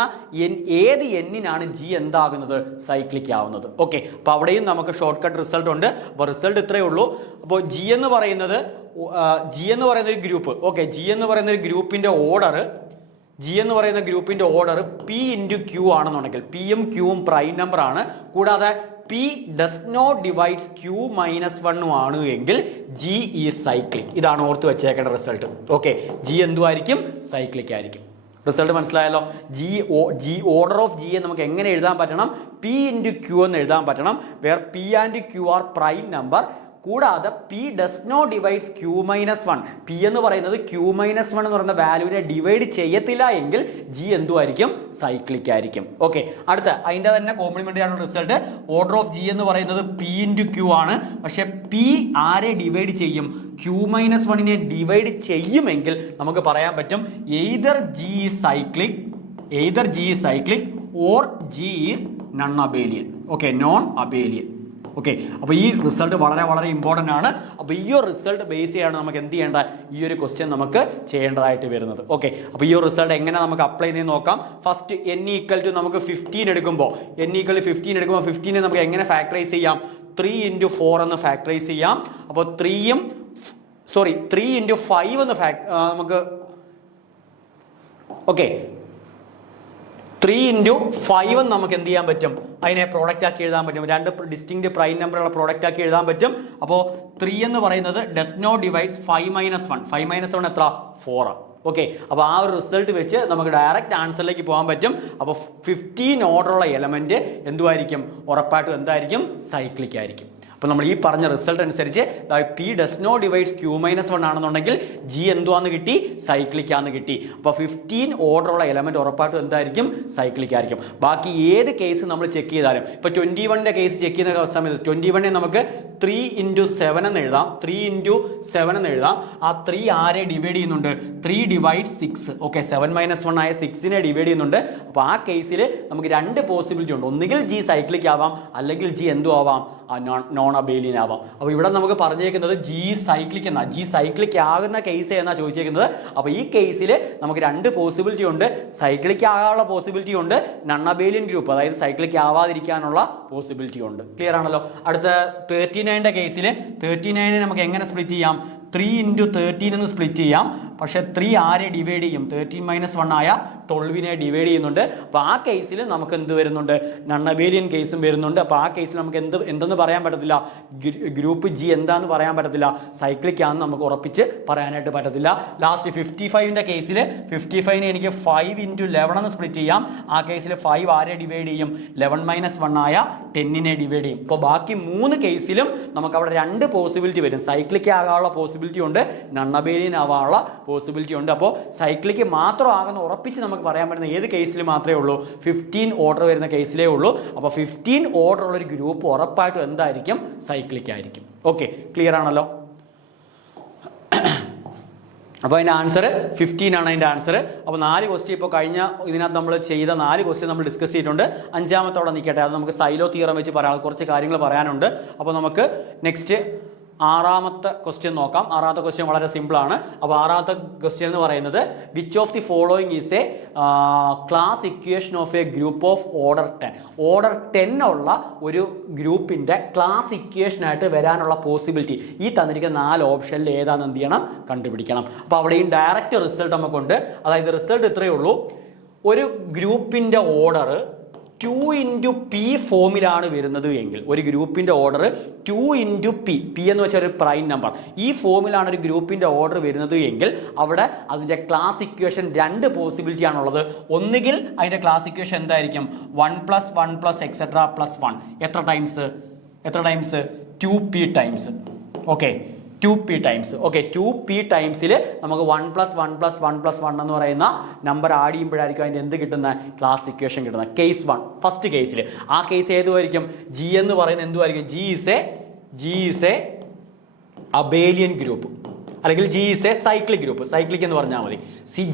ഏത് n-നാണ് G എന്താകുന്നത്, സൈക്ലിക് ആവുന്നത്. ഓക്കെ, അപ്പോൾ അവിടെയും നമുക്ക് ഷോർട്ട് കട്ട് റിസൾട്ട് ഉണ്ട്. അപ്പോൾ റിസൾട്ട് ഇത്രയേ ഉള്ളൂ. അപ്പോൾ G എന്ന് പറയുന്നത് ഒരു ഗ്രൂപ്പ്. ഓക്കെ, G എന്ന് പറയുന്ന ഒരു ഗ്രൂപ്പിൻ്റെ ഓർഡർ P ഇൻറ്റു Q ആണെന്നുണ്ടെങ്കിൽ Pയും Qയും പ്രൈം നമ്പർ ആണ്. കൂടാതെ P does not divides Q - 1 ആണ് എങ്കിൽ G ഈസ് സൈക്ലിക്. ഇതാണ് ഓർത്ത് വെച്ചേക്കേണ്ട റിസൾട്ട്. ഓക്കെ, G എന്തുമായിരിക്കും, സൈക്ലിക് ആയിരിക്കും. റിസൾട്ട് മനസ്സിലായല്ലോ. ഓർഡർ ഓഫ് G നമുക്ക് എങ്ങനെ എഴുതാൻ പറ്റണം, P ഇൻറ്റു Q എന്ന് എഴുതാൻ പറ്റണം. Where P and Q are prime number. കൂടാതെ P does not divides Q - 1. P എന്ന് പറയുന്നത് Q - 1 എന്ന് പറയുന്ന വാല്യൂവിനെ ഡിവൈഡ് ചെയ്യത്തില്ല എങ്കിൽ G എന്തുമായിരിക്കും, സൈക്ലിക് ആയിരിക്കും. ഓക്കെ, അടുത്ത അതിൻ്റെ തന്നെ കോംപ്ലിമെന്ററി ആയിട്ടുള്ള റിസൾട്ട്, ഓർഡർ ഓഫ് G എന്ന് പറയുന്നത് P ഇൻറ്റു Q ആണ്. പക്ഷെ P ആരെ ഡിവൈഡ് ചെയ്യും, Q - 1നെ ഡിവൈഡ് ചെയ്യുമെങ്കിൽ നമുക്ക് പറയാൻ പറ്റും either G is cyclic or G is non abelian. Okay, non abelian. Okay, അപ്പോൾ ഈ റിസൾട്ട് വളരെ വളരെ ഇമ്പോർട്ടൻ്റ് ആണ്. അപ്പോൾ ഈ ഒരു റിസൾട്ട് ബേസ് ചെയ്യാണ് നമുക്ക് എന്ത് ചെയ്യേണ്ട, ഈ ഒരു ക്വസ്റ്റ്യൻ നമുക്ക് ചെയ്യേണ്ടതായിട്ട് വരുന്നത്. ഓക്കെ, അപ്പോൾ ഈ ഒരു റിസൾട്ട് എങ്ങനെ നമുക്ക് അപ്ലൈ ചെയ്ത് നോക്കാം. ഫസ്റ്റ് n = നമുക്ക് 15 എടുക്കുമ്പോൾ 15നെ നമുക്ക് എങ്ങനെ ഫാക്ടറൈസ് ചെയ്യാം, 3 ഇൻറ്റു 4 എന്ന് ഫാക്ടറൈസ് ചെയ്യാം. അപ്പോൾ 3 ഇൻറ്റു 5 എന്ന് നമുക്ക് ഓക്കെ 3 ഇൻറ്റു 5 എന്ന് നമുക്ക് എന്ത് ചെയ്യാൻ പറ്റും, അതിനെ പ്രോഡക്റ്റ് ആക്കി എഴുതാൻ പറ്റും. 2 ഡിസ്റ്റിങ്ക്റ്റ് പ്രൈം നമ്പറുള്ള പ്രോഡക്റ്റ് ആക്കി എഴുതാൻ പറ്റും. അപ്പോൾ 3 എന്ന് പറയുന്നത് ഡസ് നോട്ട് ഡിവൈഡ്സ് 5 - 1. 5 - 1 എത്ര, 4. ഓക്കെ, അപ്പോൾ ആ ഒരു റിസൾട്ട് വെച്ച് നമുക്ക് ഡയറക്റ്റ് ആൻസറിലേക്ക് പോകാൻ പറ്റും. അപ്പോൾ 15 ഓർഡറുള്ള എലമെന്റ് എന്തുമായിരിക്കും, ഉറപ്പായിട്ടും എന്തായിരിക്കും, സൈക്ലിക് ആയിരിക്കും. അപ്പോൾ നമ്മൾ ഈ പറഞ്ഞ റിസൾട്ട് അനുസരിച്ച് P does not divides Q - 1 ആണെന്നുണ്ടെങ്കിൽ G എന്തുവാന്ന് കിട്ടി, സൈക്ലിക് ആണെന്ന് കിട്ടി. അപ്പോൾ 15 ഓർഡറുള്ള എലമെന്റ് ഉറപ്പായിട്ടും എന്തായിരിക്കും, സൈക്ലിക് ആയിരിക്കും. ബാക്കി ഏത് കേസ് നമ്മൾ ചെക്ക് ചെയ്താലും, ഇപ്പോൾ 21ന്റെ കേസ് ചെക്ക് ചെയ്യുന്ന സമയത്ത് 21നെ നമുക്ക് 3 ഇൻറ്റു 7 എന്ന് എഴുതാം. 3 ഇൻറ്റു 7 എന്ന് എഴുതാം. ആ 3 ആരെ ഡിവൈഡ് ചെയ്യുന്നുണ്ട്, 3 ഡിവൈഡ് 6. ഓക്കെ, 7 - 1 ആയ 6നെ ഡിവൈഡ് ചെയ്യുന്നുണ്ട്. അപ്പോൾ ആ കേസിൽ നമുക്ക് 2 പോസിബിലിറ്റി ഉണ്ട്. ഒന്നുകിൽ G സൈക്ലിക് ആവാം, അല്ലെങ്കിൽ G എന്തും ആവാം, നോൺ അബേലിയൻ ആവാം. അപ്പോൾ ഇവിടെ നമുക്ക് പറഞ്ഞേക്കുന്നത് G സൈക്ലിക് എന്നാ, G സൈക്ലിക് ആകുന്ന കേസ് എന്നാ ചോദിച്ചേക്കുന്നത്. അപ്പോൾ ഈ കേസിൽ നമുക്ക് 2 പോസിബിലിറ്റി ഉണ്ട്. സൈക്ലിക് ആകാനുള്ള പോസിബിലിറ്റി ഉണ്ട്, നൺ അബേലിയൻ ഗ്രൂപ്പ് അതായത് സൈക്ലിക് ആവാതിരിക്കാനുള്ള പോസിബിലിറ്റി ഉണ്ട്. ക്ലിയർ ആണല്ലോ. അടുത്ത 39ന്റെ കേസിൽ 39നെ നമുക്ക് എങ്ങനെ സ്പ്ലിറ്റ് ചെയ്യാം, 3 × 13 എന്ന് സ്പ്ലിറ്റ് ചെയ്യാം. പക്ഷേ 3 ആരെ ഡിവൈഡ് ചെയ്യും? 13 - 1 ആയ 12നെ ഡിവൈഡ് ചെയ്യുന്നുണ്ട്. അപ്പോൾ ആ കേസിൽ നമുക്ക് എന്ത് വരുന്നുണ്ട്? നൺ അബേലിയൻ കേസും വരുന്നുണ്ട്. അപ്പോൾ ആ കേസിൽ നമുക്ക് എന്തെന്ന് പറയാൻ പറ്റത്തില്ല? ഗ്രൂപ്പ് ജി എന്താന്ന് പറയാൻ പറ്റത്തില്ല, സൈക്ലിക് ആണെന്ന് നമുക്ക് ഉറപ്പിച്ച് പറയാനായിട്ട് പറ്റത്തില്ല. ലാസ്റ്റ് 55ന്റെ കേസിൽ 55നെ എനിക്ക് 5 × 11 എന്ന് സ്പ്ലിറ്റ് ചെയ്യാം. ആ കേസിൽ 5 ആരെ ഡിവൈഡ് ചെയ്യും? 11 - 1 ആയ 10നെ ഡിവൈഡ് ചെയ്യും. അപ്പോൾ ബാക്കി 3 കേസിലും നമുക്ക് അവിടെ 2 പോസിബിലിറ്റി വരും. സൈക്ലിക് ആകാനുള്ള പോസിബിലിറ്റി ഉണ്ട്, നൺ അബേലിയൻ ആവാനുള്ള പോസിബിലിറ്റി ഉണ്ട്. അപ്പോൾ സൈക്ലിക് മാത്രമാകുന്ന ഉറപ്പിച്ച് നമുക്ക് പറയാൻ പറ്റുന്ന ഏത് കേസിൽ മാത്രമേ ഉള്ളൂ? 15 ഓർഡർ വരുന്ന കേസിലേ ഉള്ളൂ. അപ്പോൾ 15 ഓർഡർ ഉള്ള ഒരു ഗ്രൂപ്പ് ഉറപ്പായിട്ടും എന്തായിരിക്കും? സൈക്ലിക് ആയിരിക്കും. ഓക്കെ, ക്ലിയർ ആണല്ലോ? അപ്പോൾ അതിൻ്റെ ആൻസർ 15 ആണ് അതിൻ്റെ ആൻസർ. അപ്പോൾ 4 ക്വസ്റ്റ്യൻ ഇപ്പോൾ കഴിഞ്ഞ ഇതിനകത്ത് നമ്മൾ ചെയ്ത 4 ക്വസ്റ്റ്യൻ നമ്മൾ ഡിസ്കസ് ചെയ്തിട്ടുണ്ട്. 5ാമത്തോടെ നിൽക്കട്ടെ, അത് നമുക്ക് സൈലോ തിയറം വെച്ച് പറയാം, കുറച്ച് കാര്യങ്ങൾ പറയാനുണ്ട്. അപ്പോൾ നമുക്ക് നെക്സ്റ്റ് 6ാമത്തെ ക്വസ്റ്റ്യൻ നോക്കാം. 6ാമത്തെ ക്വസ്റ്റ്യൻ വളരെ സിമ്പിളാണ്. അപ്പോൾ 6ാമത്തെ ക്വസ്റ്റ്യൻ എന്ന് പറയുന്നത് which of the following is A class equation of A group of order 10. Order 10 ഉള്ള ഒരു ഗ്രൂപ്പിൻ്റെ ക്ലാസ് ഇക്വേഷനായിട്ട് വരാനുള്ള പോസിബിലിറ്റി ഈ തന്നിരിക്കുന്ന 4 ഓപ്ഷനിൽ ഏതാണെന്ന് എന്ത് ചെയ്യണം? കണ്ടുപിടിക്കണം. അപ്പോൾ അവിടെയും ഡയറക്റ്റ് റിസൾട്ട് നമുക്കുണ്ട്. അതായത് റിസൾട്ട് ഇത്രയേ ഉള്ളൂ. ഒരു ഗ്രൂപ്പിൻ്റെ ഓർഡർ 2 × p ഫോമിലാണ് വരുന്നത് എങ്കിൽ, ഒരു ഗ്രൂപ്പിൻ്റെ ഓർഡർ 2 × p എന്ന് വെച്ചാൽ ഒരു പ്രൈം നമ്പർ, ഈ ഫോമിലാണ് ഒരു ഗ്രൂപ്പിൻ്റെ ഓർഡർ വരുന്നത് എങ്കിൽ അവിടെ അതിൻ്റെ ക്ലാസ് ഇക്വേഷൻ 2 പോസിബിലിറ്റി ആണുള്ളത്. ഒന്നുകിൽ അതിൻ്റെ ക്ലാസ് ഇക്വേഷൻ എന്തായിരിക്കും? 1 + 1 + etc. +1. എത്ര times? 2p times. Okay, 2p times. Okay, 2p ടൈംസിൽ നമുക്ക് 1 + 1 + 1 + 1 എന്ന് പറയുന്ന നമ്പർ ആഡ് ചെയ്യുമ്പോഴായിരിക്കും അതിൻ്റെ എന്ത് കിട്ടുന്ന? ക്ലാസ് ഇക്വേഷൻ കിട്ടുന്നത്. കേസ് 1, ഫസ്റ്റ് കേസിൽ. ആ കേസ് ഏതുമായിരിക്കും? ജി എന്ന് പറയുന്നത് എന്തുമായിരിക്കും? ജി ഈസ് എ അബേലിയൻ ഗ്രൂപ്പ്, അല്ലെങ്കിൽ G is A cyclic group. Cyclic എന്ന് പറഞ്ഞാൽ മതി.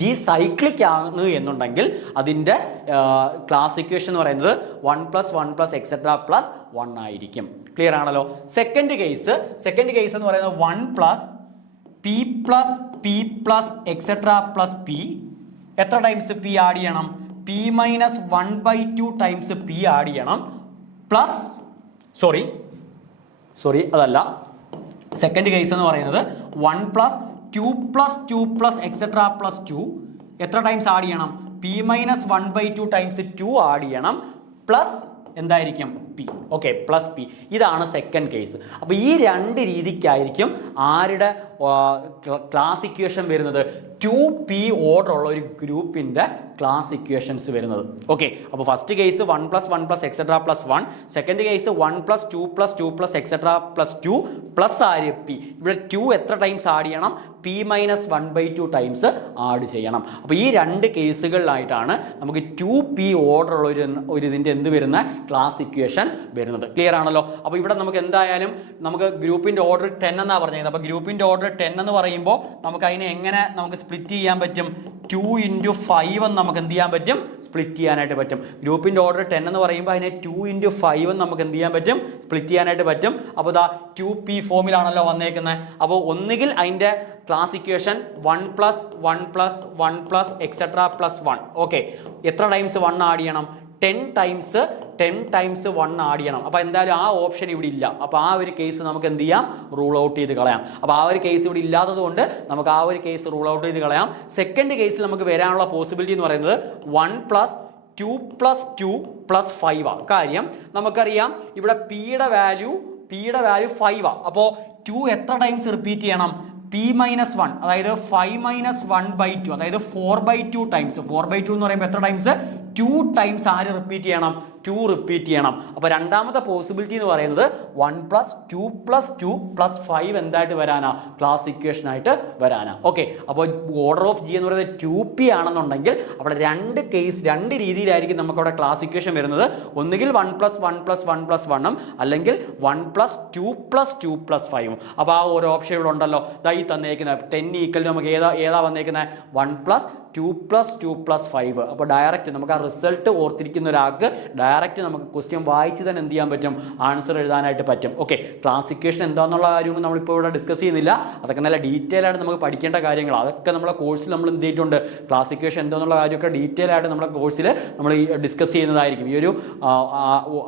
ജി സൈക്ലിക് ആണ് എന്നുണ്ടെങ്കിൽ അതിൻ്റെ ക്ലാസ് ഇക്വേഷൻ എന്ന് പറയുന്നത് 1 + 1 + etc. +1 ആയിരിക്കും. ക്ലിയർ ആണല്ലോ? സെക്കൻഡ് കേസ് എന്ന് പറയുന്നത് 1 + p + p + etc. +p. എത്ര ടൈംസ് p ആഡ് ചെയ്യണം? p - 1/2 ടൈംസ് p ആഡ് ചെയ്യണം. പ്ലസ് സോറി അതല്ല, സെക്കൻഡ് കേസ് എന്ന് പറയുന്നത് 1 + 2 + 2 + etc. +2. എത്ര ടൈംസ് ആഡ് ചെയ്യണം? p - 1/2 ടൈംസ് 2 ആഡ് ചെയ്യണം. പ്ലസ് എന്തായിരിക്കും? p. Okay, plus p. ഇതാണ് സെക്കൻഡ് കേസ്. അപ്പോൾ ഈ 2 രീതിക്കായിരിക്കും ആരുടെ ക്ലാസ് ഇക്വേഷൻ വരുന്നത്? 2p ഓർഡർ ഉള്ള ഒരു ഗ്രൂപ്പിൻ്റെ ക്ലാസ് ഇക്വേഷൻസ് വരുന്നത്. ഓക്കെ, അപ്പോൾ first case 1 + 1 + etc. +1. Second case 1 + 2 + 2 + etc. +2 plus ആര്? p. ഇവിടെ 2 എത്ര ടൈംസ് ആഡ് ചെയ്യണം? p - 1/2 ടൈംസ് ആഡ് ചെയ്യണം. അപ്പോൾ ഈ 2 കേസുകളിലായിട്ടാണ് നമുക്ക് 2p ഓർഡർ ഉള്ള ഒരു ഇതിൻ്റെ എന്ത് വരുന്ന ക്ലാസ് ഇക്വേഷൻ വരുന്നത്. ക്ലിയർ ആണല്ലോ? അപ്പോൾ ഇവിടെ നമുക്ക് എന്തായാലും നമുക്ക് ഗ്രൂപ്പിൻ്റെ ഓർഡർ 10 എന്നാണ് പറഞ്ഞത്. അപ്പോൾ ഗ്രൂപ്പിൻ്റെ ഓർഡർ 10 എന്ന് പറയുമ്പോൾ നമുക്ക് അതിനെ എങ്ങനെ നമുക്ക് സ്പ്ലിറ്റ് ചെയ്യാൻ പറ്റും? 2 × 5 എന്ന് നമുക്ക് എന്ത് ചെയ്യാൻ പറ്റും? സ്പ്ലിറ്റ് ചെയ്യാനായിട്ട് പറ്റും. ഗ്രൂപ്പിൻ്റെ ഓർഡർ 10 എന്ന് പറയുമ്പോൾ അതിനെ 2 × 5 എന്ന് നമുക്ക് എന്ത് ചെയ്യാൻ പറ്റും? സ്പ്ലിറ്റ് ചെയ്യാനായിട്ട് പറ്റും. അപ്പോൾ ഇതാ 2p ഫോമിലാണല്ലോ വന്നേക്കുന്നത്. അപ്പോൾ ഒന്നുകിൽ അതിൻ്റെ ക്ലാസ് ഇക്വേഷൻ 1 + 1 + 1 + etc. +1. ഓക്കെ, എത്ര ടൈംസ് 1 ആഡ് ചെയ്യണം? 10 ടൈംസ് 1 ആഡ് ചെയ്യണം. അപ്പോൾ എന്തായാലും ആ ഓപ്ഷൻ ഇവിടെ ഇല്ല. അപ്പോൾ ആ ഒരു കേസ് നമുക്ക് എന്ത് ചെയ്യാം? റൂൾ ഔട്ട് ചെയ്ത് കളയാം. അപ്പോൾ ആ ഒരു കേസ് ഇവിടെ ഇല്ലാത്തത് കൊണ്ട് നമുക്ക് ആ ഒരു കേസ് റൂൾ ഔട്ട് ചെയ്ത് കളയാം. സെക്കൻഡ് കേസിൽ നമുക്ക് വരാനുള്ള പോസിബിലിറ്റി എന്ന് പറയുന്നത് 1 + 2 + 2 + 5 ആണ്. കാര്യം നമുക്കറിയാം ഇവിടെ പിയുടെ വാല്യൂ 5 ആണ്. അപ്പോൾ 2 എത്ര ടൈംസ് റിപ്പീറ്റ് ചെയ്യണം? p - 1, അതായത് 5 - 1/2, അതായത് 4/2 ടൈംസ്. 4/2 എന്ന് പറയുമ്പോൾ എത്ര ടൈംസ്? 2 ടൈംസ് ആര് റിപ്പീറ്റ് ചെയ്യണം? 2 റിപ്പീറ്റ് ചെയ്യണം. അപ്പോൾ രണ്ടാമത്തെ പോസിബിലിറ്റി എന്ന് പറയുന്നത് 1 + 2 + 2 + 5 എന്തായിട്ട് വരാനാ? ക്ലാസ് ഇക്വേഷൻ ആയിട്ട് വരാനാ. ഓക്കെ, അപ്പോൾ ഓർഡർ ഓഫ് ജി എന്ന് പറയുന്നത് 2p ആണെന്നുണ്ടെങ്കിൽ അവിടെ 2 രീതിയിലായിരിക്കും നമുക്ക് അവിടെ ക്ലാസ് ഇക്വേഷൻ വരുന്നത്. ഒന്നുകിൽ 1 + 1 + 1 + 1 അല്ലെങ്കിൽ 1 + 2 + 2 + 5. അപ്പോൾ ആ ഒരു ഓപ്ഷൻ ഇവിടെ ഉണ്ടല്ലോ, ഈ തന്നേക്കുന്നത് 10 = നമുക്ക് ഏതാ വന്നേക്കുന്നത്? 1 + 2+2+5. അപ്പോൾ ഡയറക്റ്റ് നമുക്ക് ആ റിസൾട്ട് ഓർത്തിരിക്കുന്ന ഒരാൾക്ക് ഡയറക്റ്റ് നമുക്ക് ക്വസ്റ്റ്യൻ വായിച്ച് തന്നെ എന്ത് ചെയ്യാൻ പറ്റും, ആൻസർ എഴുതാനായിട്ട് പറ്റും. ഓക്കെ, ക്ലാസ് ഇക്വേഷൻ എന്താണെന്നുള്ള കാര്യമൊന്നും നമ്മളിപ്പോൾ ഇവിടെ ഡിസ്കസ് ചെയ്യുന്നില്ല. അതൊക്കെ നല്ല ഡീറ്റെയിൽ ആയിട്ട് നമുക്ക് പഠിക്കേണ്ട കാര്യങ്ങൾ. അതൊക്കെ നമ്മളെ കോഴ്സിൽ നമ്മൾ എന്ത് ചെയ്തിട്ടുണ്ട്, ക്ലാസ് ഇക്വേഷൻ എന്താണെന്നുള്ള കാര്യമൊക്കെ ഡീറ്റെയിൽ ആയിട്ട് നമ്മുടെ കോഴ്സിൽ നമ്മൾ ഡിസ്കസ് ചെയ്യുന്നതായിരിക്കും. ഈ ഒരു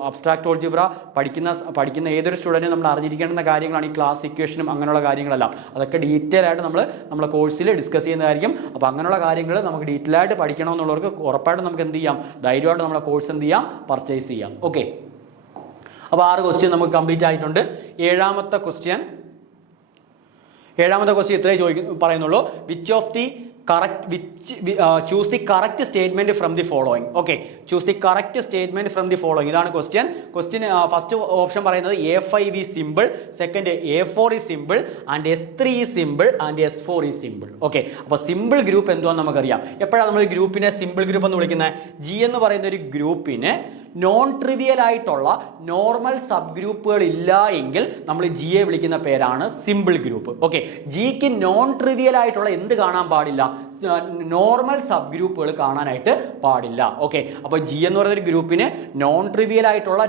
അബ്സ്ട്രാക്ട് ഓൾജിബ്ര പഠിക്കുന്ന ഏതൊരു സ്റ്റുഡൻറ്റും നമ്മൾ അറിഞ്ഞിരിക്കേണ്ട കാര്യങ്ങളാണ് ഈ ക്ലാസ് ഇക്വേഷനും അങ്ങനെയുള്ള കാര്യങ്ങളെല്ലാം. അതൊക്കെ ഡീറ്റെയിൽ ആയിട്ട് നമ്മളെ കോഴ്സിൽ ഡിസ്കസ് ചെയ്യുന്നതായിരിക്കും. അപ്പോൾ അങ്ങനെയുള്ള കാര്യങ്ങൾ നമുക്ക് ഡീറ്റെയിൽ ആയിട്ട് പഠിക്കണമെന്നുള്ളവർക്ക് ഉറപ്പായിട്ടും നമുക്ക് എന്ത് ചെയ്യാം, ധൈര്യമായിട്ട് നമ്മളെ കോഴ്സ് എന്ത് ചെയ്യാം, പർച്ചേസ് ചെയ്യാം. ഓക്കെ, അപ്പോൾ 6 ക്വസ്റ്റ്യൻ നമുക്ക് കംപ്ലീറ്റ് ആയിട്ടുണ്ട്. ഏഴാമത്തെ ക്വസ്റ്റ്യൻ ഇത്രേ പറയുന്നുള്ളൂ. choose the correct statement from the following. Okay, choose the correct statement from the following. ഇതാണ് ക്വസ്റ്റ്യൻ. ഫസ്റ്റ് ഓപ്ഷൻ പറയുന്നത് A5 is simple, second A4 is simple, and S3 is simple, and S4 is simple. Okay, അപ്പോൾ simple group എന്തുവാന്ന് നമുക്കറിയാം. എപ്പോഴാണ് നമ്മൾ ഗ്രൂപ്പിനെ simple group എന്ന് വിളിക്കുന്നത്? ജി എന്ന് പറയുന്ന ഒരു ഗ്രൂപ്പിന് നോൺ ട്രിവിയൽ ആയിട്ടുള്ള നോർമൽ സബ് ഗ്രൂപ്പുകൾ ഇല്ല എങ്കിൽ നമ്മൾ ജിയെ വിളിക്കുന്ന പേരാണ് സിമ്പിൾ ഗ്രൂപ്പ്. ഓക്കെ, ജിക്ക് നോൺ ട്രിവിയൽ ആയിട്ടുള്ള എന്ത് കാണാൻ പാടില്ല, നോർമൽ സബ് ഗ്രൂപ്പുകൾ കാണാനായിട്ട് പാടില്ല. ഓക്കെ, അപ്പോൾ ജി എന്ന് പറയുന്ന ഒരു ഗ്രൂപ്പിന് നോൺ ട്രിവിയൽ ആയിട്ടുള്ള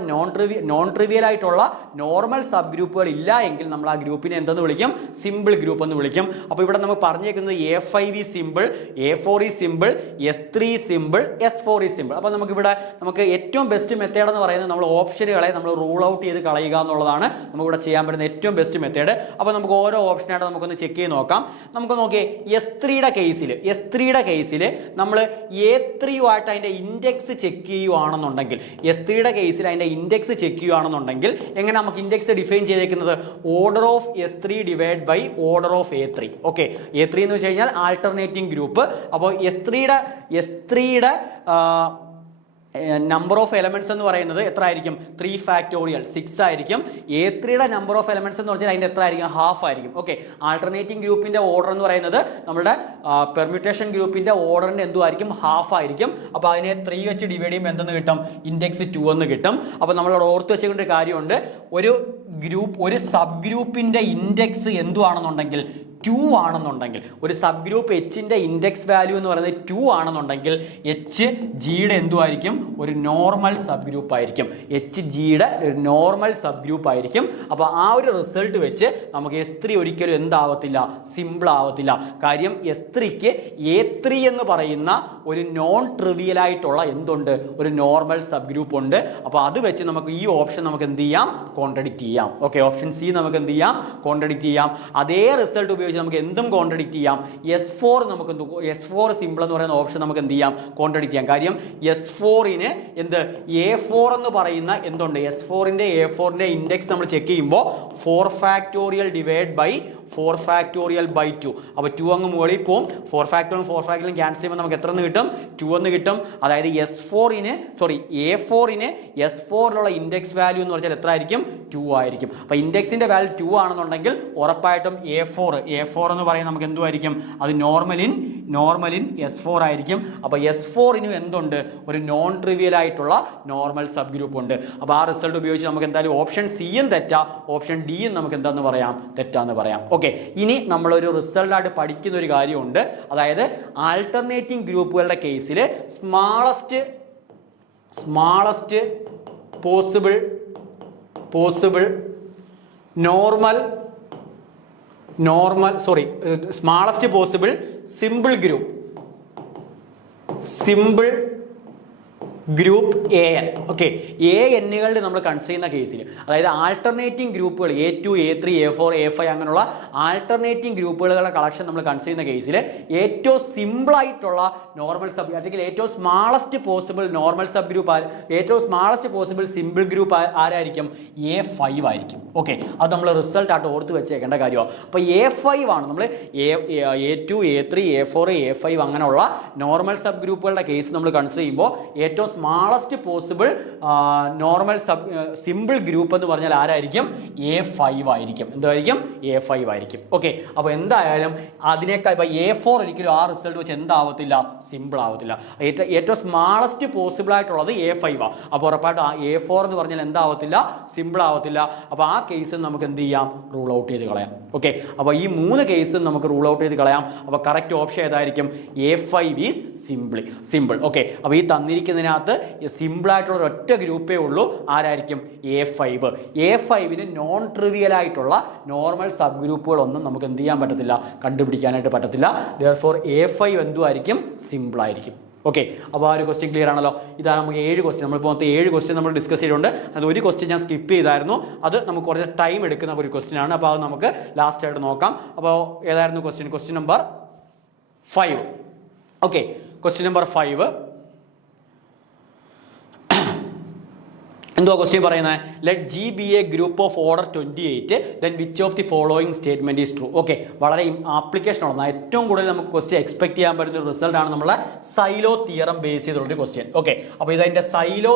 നോർമൽ സബ് ഗ്രൂപ്പുകൾ ഇല്ല എങ്കിൽ നമ്മൾ ആ ഗ്രൂപ്പിനെ എന്തെന്ന് വിളിക്കും, സിമ്പിൾ ഗ്രൂപ്പ് എന്ന് വിളിക്കും. അപ്പോൾ ഇവിടെ നമുക്ക് പറഞ്ഞേക്കുന്നത് A5 is simple, A4 is simple, S3 is simple, S4 is simple. അപ്പോൾ നമുക്ക് ഏറ്റവും ബെസ്റ്റ് മെത്തേഡ് എന്ന് പറയുന്നത് നമ്മൾ ഓപ്ഷനുകളെ നമ്മൾ റൂൾ ഔട്ട് ചെയ്ത് കളയുക എന്നുള്ളതാണ് നമുക്കിവിടെ ചെയ്യാൻ പറ്റുന്ന ഏറ്റവും ബെസ്റ്റ് മെത്തേഡ്. അപ്പോൾ നമുക്ക് ഓരോ ഓപ്ഷനായിട്ട് നമുക്കൊന്ന് ചെക്ക് ചെയ്ത് നോക്കാം. നമുക്ക് നോക്കിയേ, S3യുടെ കേസിൽ നമ്മൾ A3യുമായിട്ട് അതിൻ്റെ ഇൻഡെക്സ് ചെക്ക് ചെയ്യുകയാണെന്നുണ്ടെങ്കിൽ, S3യുടെ കേസിൽ അതിൻ്റെ ഇൻഡെക്സ് ചെക്ക് ചെയ്യുകയാണെന്നുണ്ടെങ്കിൽ എങ്ങനെ നമുക്ക് ഇൻഡെക്സ് ഡിഫൈൻ ചെയ്തേക്കുന്നത്, order of S3 divide by order of A3. Okay, A3 എന്ന് വെച്ച് കഴിഞ്ഞാൽ ആൾട്ടർനേറ്റിംഗ് ഗ്രൂപ്പ്. അപ്പോൾ S3യുടെ നമ്പർ ഓഫ് എലമെന്റ്സ് എന്ന് പറയുന്നത് എത്ര ആയിരിക്കും, 3 ഫാക്ടോറിയൽ 6 ആയിരിക്കും. A3യുടെ നമ്പർ ഓഫ് എലമെന്റ്സ് എന്ന് പറഞ്ഞാൽ അതിൻ്റെ എത്ര ആയിരിക്കും, ഹാഫ് ആയിരിക്കും. ഓക്കെ, ആൾട്ടർനേറ്റിംഗ് ഗ്രൂപ്പിന്റെ ഓർഡർ എന്ന് പറയുന്നത് നമ്മുടെ പെർമ്യൂട്ടേഷൻ ഗ്രൂപ്പിന്റെ ഓർഡറിന്റെ എന്തുമായിരിക്കും, ഹാഫ് ആയിരിക്കും. അപ്പോൾ അതിനെ 3 വെച്ച് ഡിവൈഡ് ചെയ്യുമ്പോൾ എന്തെന്ന് കിട്ടും, ഇൻഡെക്സ് 2 എന്ന് കിട്ടും. അപ്പോൾ നമ്മളോട് ഓർത്ത് വെച്ചുകൊണ്ട് ഒരു കാര്യമുണ്ട്, ഒരു സബ് ഗ്രൂപ്പിന്റെ ഇൻഡെക്സ് എന്തുവാണെന്നുണ്ടെങ്കിൽ 2 ആണെന്നുണ്ടെങ്കിൽ, ഒരു സബ് ഗ്രൂപ്പ് എച്ചിന്റെ ഇൻഡെക്സ് വാല്യൂ എന്ന് പറയുന്നത് 2 ആണെന്നുണ്ടെങ്കിൽ എച്ച് ജിയുടെ എന്തുമായിരിക്കും, ഒരു നോർമൽ സബ് ഗ്രൂപ്പ് ആയിരിക്കും. എച്ച് ജിയുടെ ഒരു നോർമൽ സബ് ഗ്രൂപ്പ് ആയിരിക്കും. അപ്പോൾ ആ ഒരു റിസൾട്ട് വെച്ച് നമുക്ക് S3 ഒരിക്കലും എന്താവത്തില്ല, സിമ്പിൾ ആവത്തില്ല. കാര്യം S3ക്ക് A3 എന്ന് പറയുന്ന ഒരു നോൺ ട്രിവിയൽ ആയിട്ടുള്ള എന്തുണ്ട്, ഒരു നോർമൽ സബ് ഗ്രൂപ്പ് ഉണ്ട്. അപ്പോൾ അത് വെച്ച് നമുക്ക് ഈ ഓപ്ഷൻ നമുക്ക് എന്ത് ചെയ്യാം, കോൺട്രഡിക്റ്റ് ചെയ്യാം. ഓക്കെ, ഓപ്ഷൻ സി നമുക്ക് എന്ത് ചെയ്യാം, കോൺട്രഡിക്റ്റ് ചെയ്യാം. അതേ റിസൾട്ട് ഉപയോഗിച്ച് നമുക്ക് എന്തും കോൺട്രഡിക്റ്റ് ചെയ്യാം. S4 സിമ്പിൾ എന്ന് പറയുന്ന ഓപ്ഷൻ നമുക്ക് എന്ത് ചെയ്യാം, കോൺട്രഡിക്റ്റ് ചെയ്യാം. കാര്യം S4ന് A4 എന്ന് പറയുന്ന എന്തുണ്ട്, S4ന്റെ A4ന്റെ ഇൻഡെക്സ് നമ്മൾ ചെക്ക് ചെയ്യുമ്പോൾ 4 factorial divide by 4 factorial by 2. അപ്പോൾ 2 അങ്ങ് മുകളിൽ പോകും. 4 ഫാക്ടോറിയലും ക്യാൻസൽ ചെയ്യുമ്പോൾ നമുക്ക് എത്ര എന്ന് കിട്ടും, 2 എന്ന് കിട്ടും. അതായത് A4ന് S4ലുള്ള ഇൻഡെക്സ് വാല്യൂ എന്ന് പറഞ്ഞാൽ എത്ര ആയിരിക്കും, 2 ആയിരിക്കും. അപ്പോൾ ഇൻഡെക്സിന്റെ വാല്യൂ 2 ആണെന്നുണ്ടെങ്കിൽ ഉറപ്പായിട്ടും A4 എന്ന് പറയുന്നത് നമുക്ക് എന്തുമായിരിക്കും, അത് നോർമലിൻ S4 ആയിരിക്കും. അപ്പോൾ S4നും എന്തുണ്ട്, ഒരു നോൺ ട്രിവിയൽ ആയിട്ടുള്ള നോർമൽ സബ് ഗ്രൂപ്പ് ഉണ്ട്. അപ്പോൾ ആ റിസൾട്ട് ഉപയോഗിച്ച് നമുക്ക് എന്തായാലും ഓപ്ഷൻ സിയും തെറ്റാ, ഓപ്ഷൻ ഡിയും നമുക്ക് എന്താന്ന് പറയാം, തെറ്റാന്ന് പറയാം. ഓക്കെ, ഇനി നമ്മളൊരു റിസൾട്ടായിട്ട് പഠിക്കുന്ന ഒരു കാര്യമുണ്ട്. അതായത് ആൾട്ടർനേറ്റിംഗ് ഗ്രൂപ്പുകളുടെ കേസിൽ smallest possible smallest possible simple group AN. Okay, ANകളുടെ നമ്മൾ കൺസിഡർ ചെയ്യുന്ന കേസിൽ, അതായത് ആൾട്ടർനേറ്റിംഗ് ഗ്രൂപ്പുകൾ A2, A3, A4, A5 അങ്ങനെയുള്ള ആൾട്ടർനേറ്റിംഗ് ഗ്രൂപ്പുകളുടെ കളക്ഷൻ നമ്മൾ കൺസിഡർ ചെയ്യുന്ന കേസിൽ ഏറ്റവും സിമ്പിൾ ആയിട്ടുള്ള നോർമൽ സബ് അല്ലെങ്കിൽ ഏറ്റവും smallest possible normal sub group, ഏറ്റവും സ്മാളസ്റ്റ് പോസിബിൾ സിമ്പിൾ ഗ്രൂപ്പ് ആരായിരിക്കും, A5 ആയിരിക്കും. ഓക്കെ, അത് നമ്മൾ റിസൾട്ട് ആയിട്ട് ഓർത്ത് വെച്ചേക്കേണ്ട കാര്യമാണ്. അപ്പോൾ A5 ആണ് നമ്മൾ A2, A3, A4, A5 അങ്ങനെയുള്ള നോർമൽ സബ് ഗ്രൂപ്പുകളുടെ കേസ് നമ്മൾ കൺസിഡർ ചെയ്യുമ്പോൾ ഏറ്റവും smallest possible normal simple group എന്ന് പറഞ്ഞാൽ ആരായിരിക്കും? A5 ആയിരിക്കും. എന്തായിരിക്കും? A5 ആയിരിക്കും. ഓക്കെ, അപ്പോൾ എന്തായാലും അതിനേക്കാൾ ഇപ്പോൾ A4 ഒരിക്കലും ആ റിസൾട്ട് വെച്ച് എന്താവത്തില്ല? സിമ്പിൾ ആവത്തില്ല. ഏറ്റവും സ്മാളസ്റ്റ് പോസിബിൾ ആയിട്ടുള്ളത് A5 ആണ്. അപ്പോൾ ഉറപ്പായിട്ടും ആ A4 എന്ന് പറഞ്ഞാൽ എന്താവത്തില്ല? സിമ്പിൾ ആവത്തില്ല. അപ്പോൾ ആ കേസ് നമുക്ക് എന്ത് ചെയ്യാം? റൂൾ ഔട്ട് ചെയ്ത് കളയാം. ഓക്കെ, അപ്പോൾ ഈ 3 കേസും നമുക്ക് റൂൾ ഔട്ട് ചെയ്ത് കളയാം. അപ്പോൾ കറക്റ്റ് ഓപ്ഷൻ ഏതായിരിക്കും? A5 is simple. ഓക്കെ, അപ്പോൾ ഈ തന്നിരിക്കുന്നതിനകത്ത് സിമ്പിൾ ആയിട്ടുള്ള ഒരൊറ്റ ഗ്രൂപ്പേ ഉള്ളൂ. ആരായിരിക്കും? A5. A5ന് നോൺ ട്രിവിയൽ ആയിട്ടുള്ള നോർമൽ സബ് ഗ്രൂപ്പുകളൊന്നും നമുക്ക് എന്ത് ചെയ്യാൻ പറ്റത്തില്ല? കണ്ടുപിടിക്കാനായിട്ട് പറ്റത്തില്ല. Therefore A5 എന്തുമായിരിക്കും? സിമ്പിൾ ആയിരിക്കും. ഓക്കെ, അപ്പോൾ ആ ഒരു ക്വസ്റ്റ്യൻ ക്ലിയർ ആണല്ലോ. ഇതാണ് നമുക്ക് 7 ക്വസ്റ്റ്യൻ. നമ്മളിപ്പോൾ 7 ക്വസ്റ്റ്യൻ നമ്മൾ ഡിസ്കസ് ചെയ്തിട്ടുണ്ട്. അത് ഒരു ക്വസ്റ്റ്യൻ ഞാൻ സ്കിപ്പ് ചെയ്തായിരുന്നു. അത് നമുക്ക് കുറച്ച് ടൈം എടുക്കുന്ന ഒരു ക്വസ്റ്റ്യൻ ആണ്. അപ്പോൾ അത് നമുക്ക് ലാസ്റ്റ് ആയിട്ട് നോക്കാം. അപ്പോൾ ഏതായിരുന്നു question number 5. Okay, question number 5 എന്തുവാ ക്വസ്റ്റ്യൻ പറയുന്നത്? Let G be a group of order 28, then which of the following statement is true? Okay, വളരെ ആപ്ലിക്കേഷൻ ഉള്ള ഏറ്റവും കൂടുതൽ നമുക്ക് ക്വസ്റ്റ്യൻ എക്സ്പെക്ട് ചെയ്യാൻ പറ്റുന്ന ഒരു റിസൾട്ട് ആണ് നമ്മളെ സൈലോ തിയറം ബേസ് ചെയ്തുള്ളൊരു ക്വസ്റ്റ്യൻ. ഓക്കെ, അപ്പോൾ ഇതിൻ്റെ സൈലോ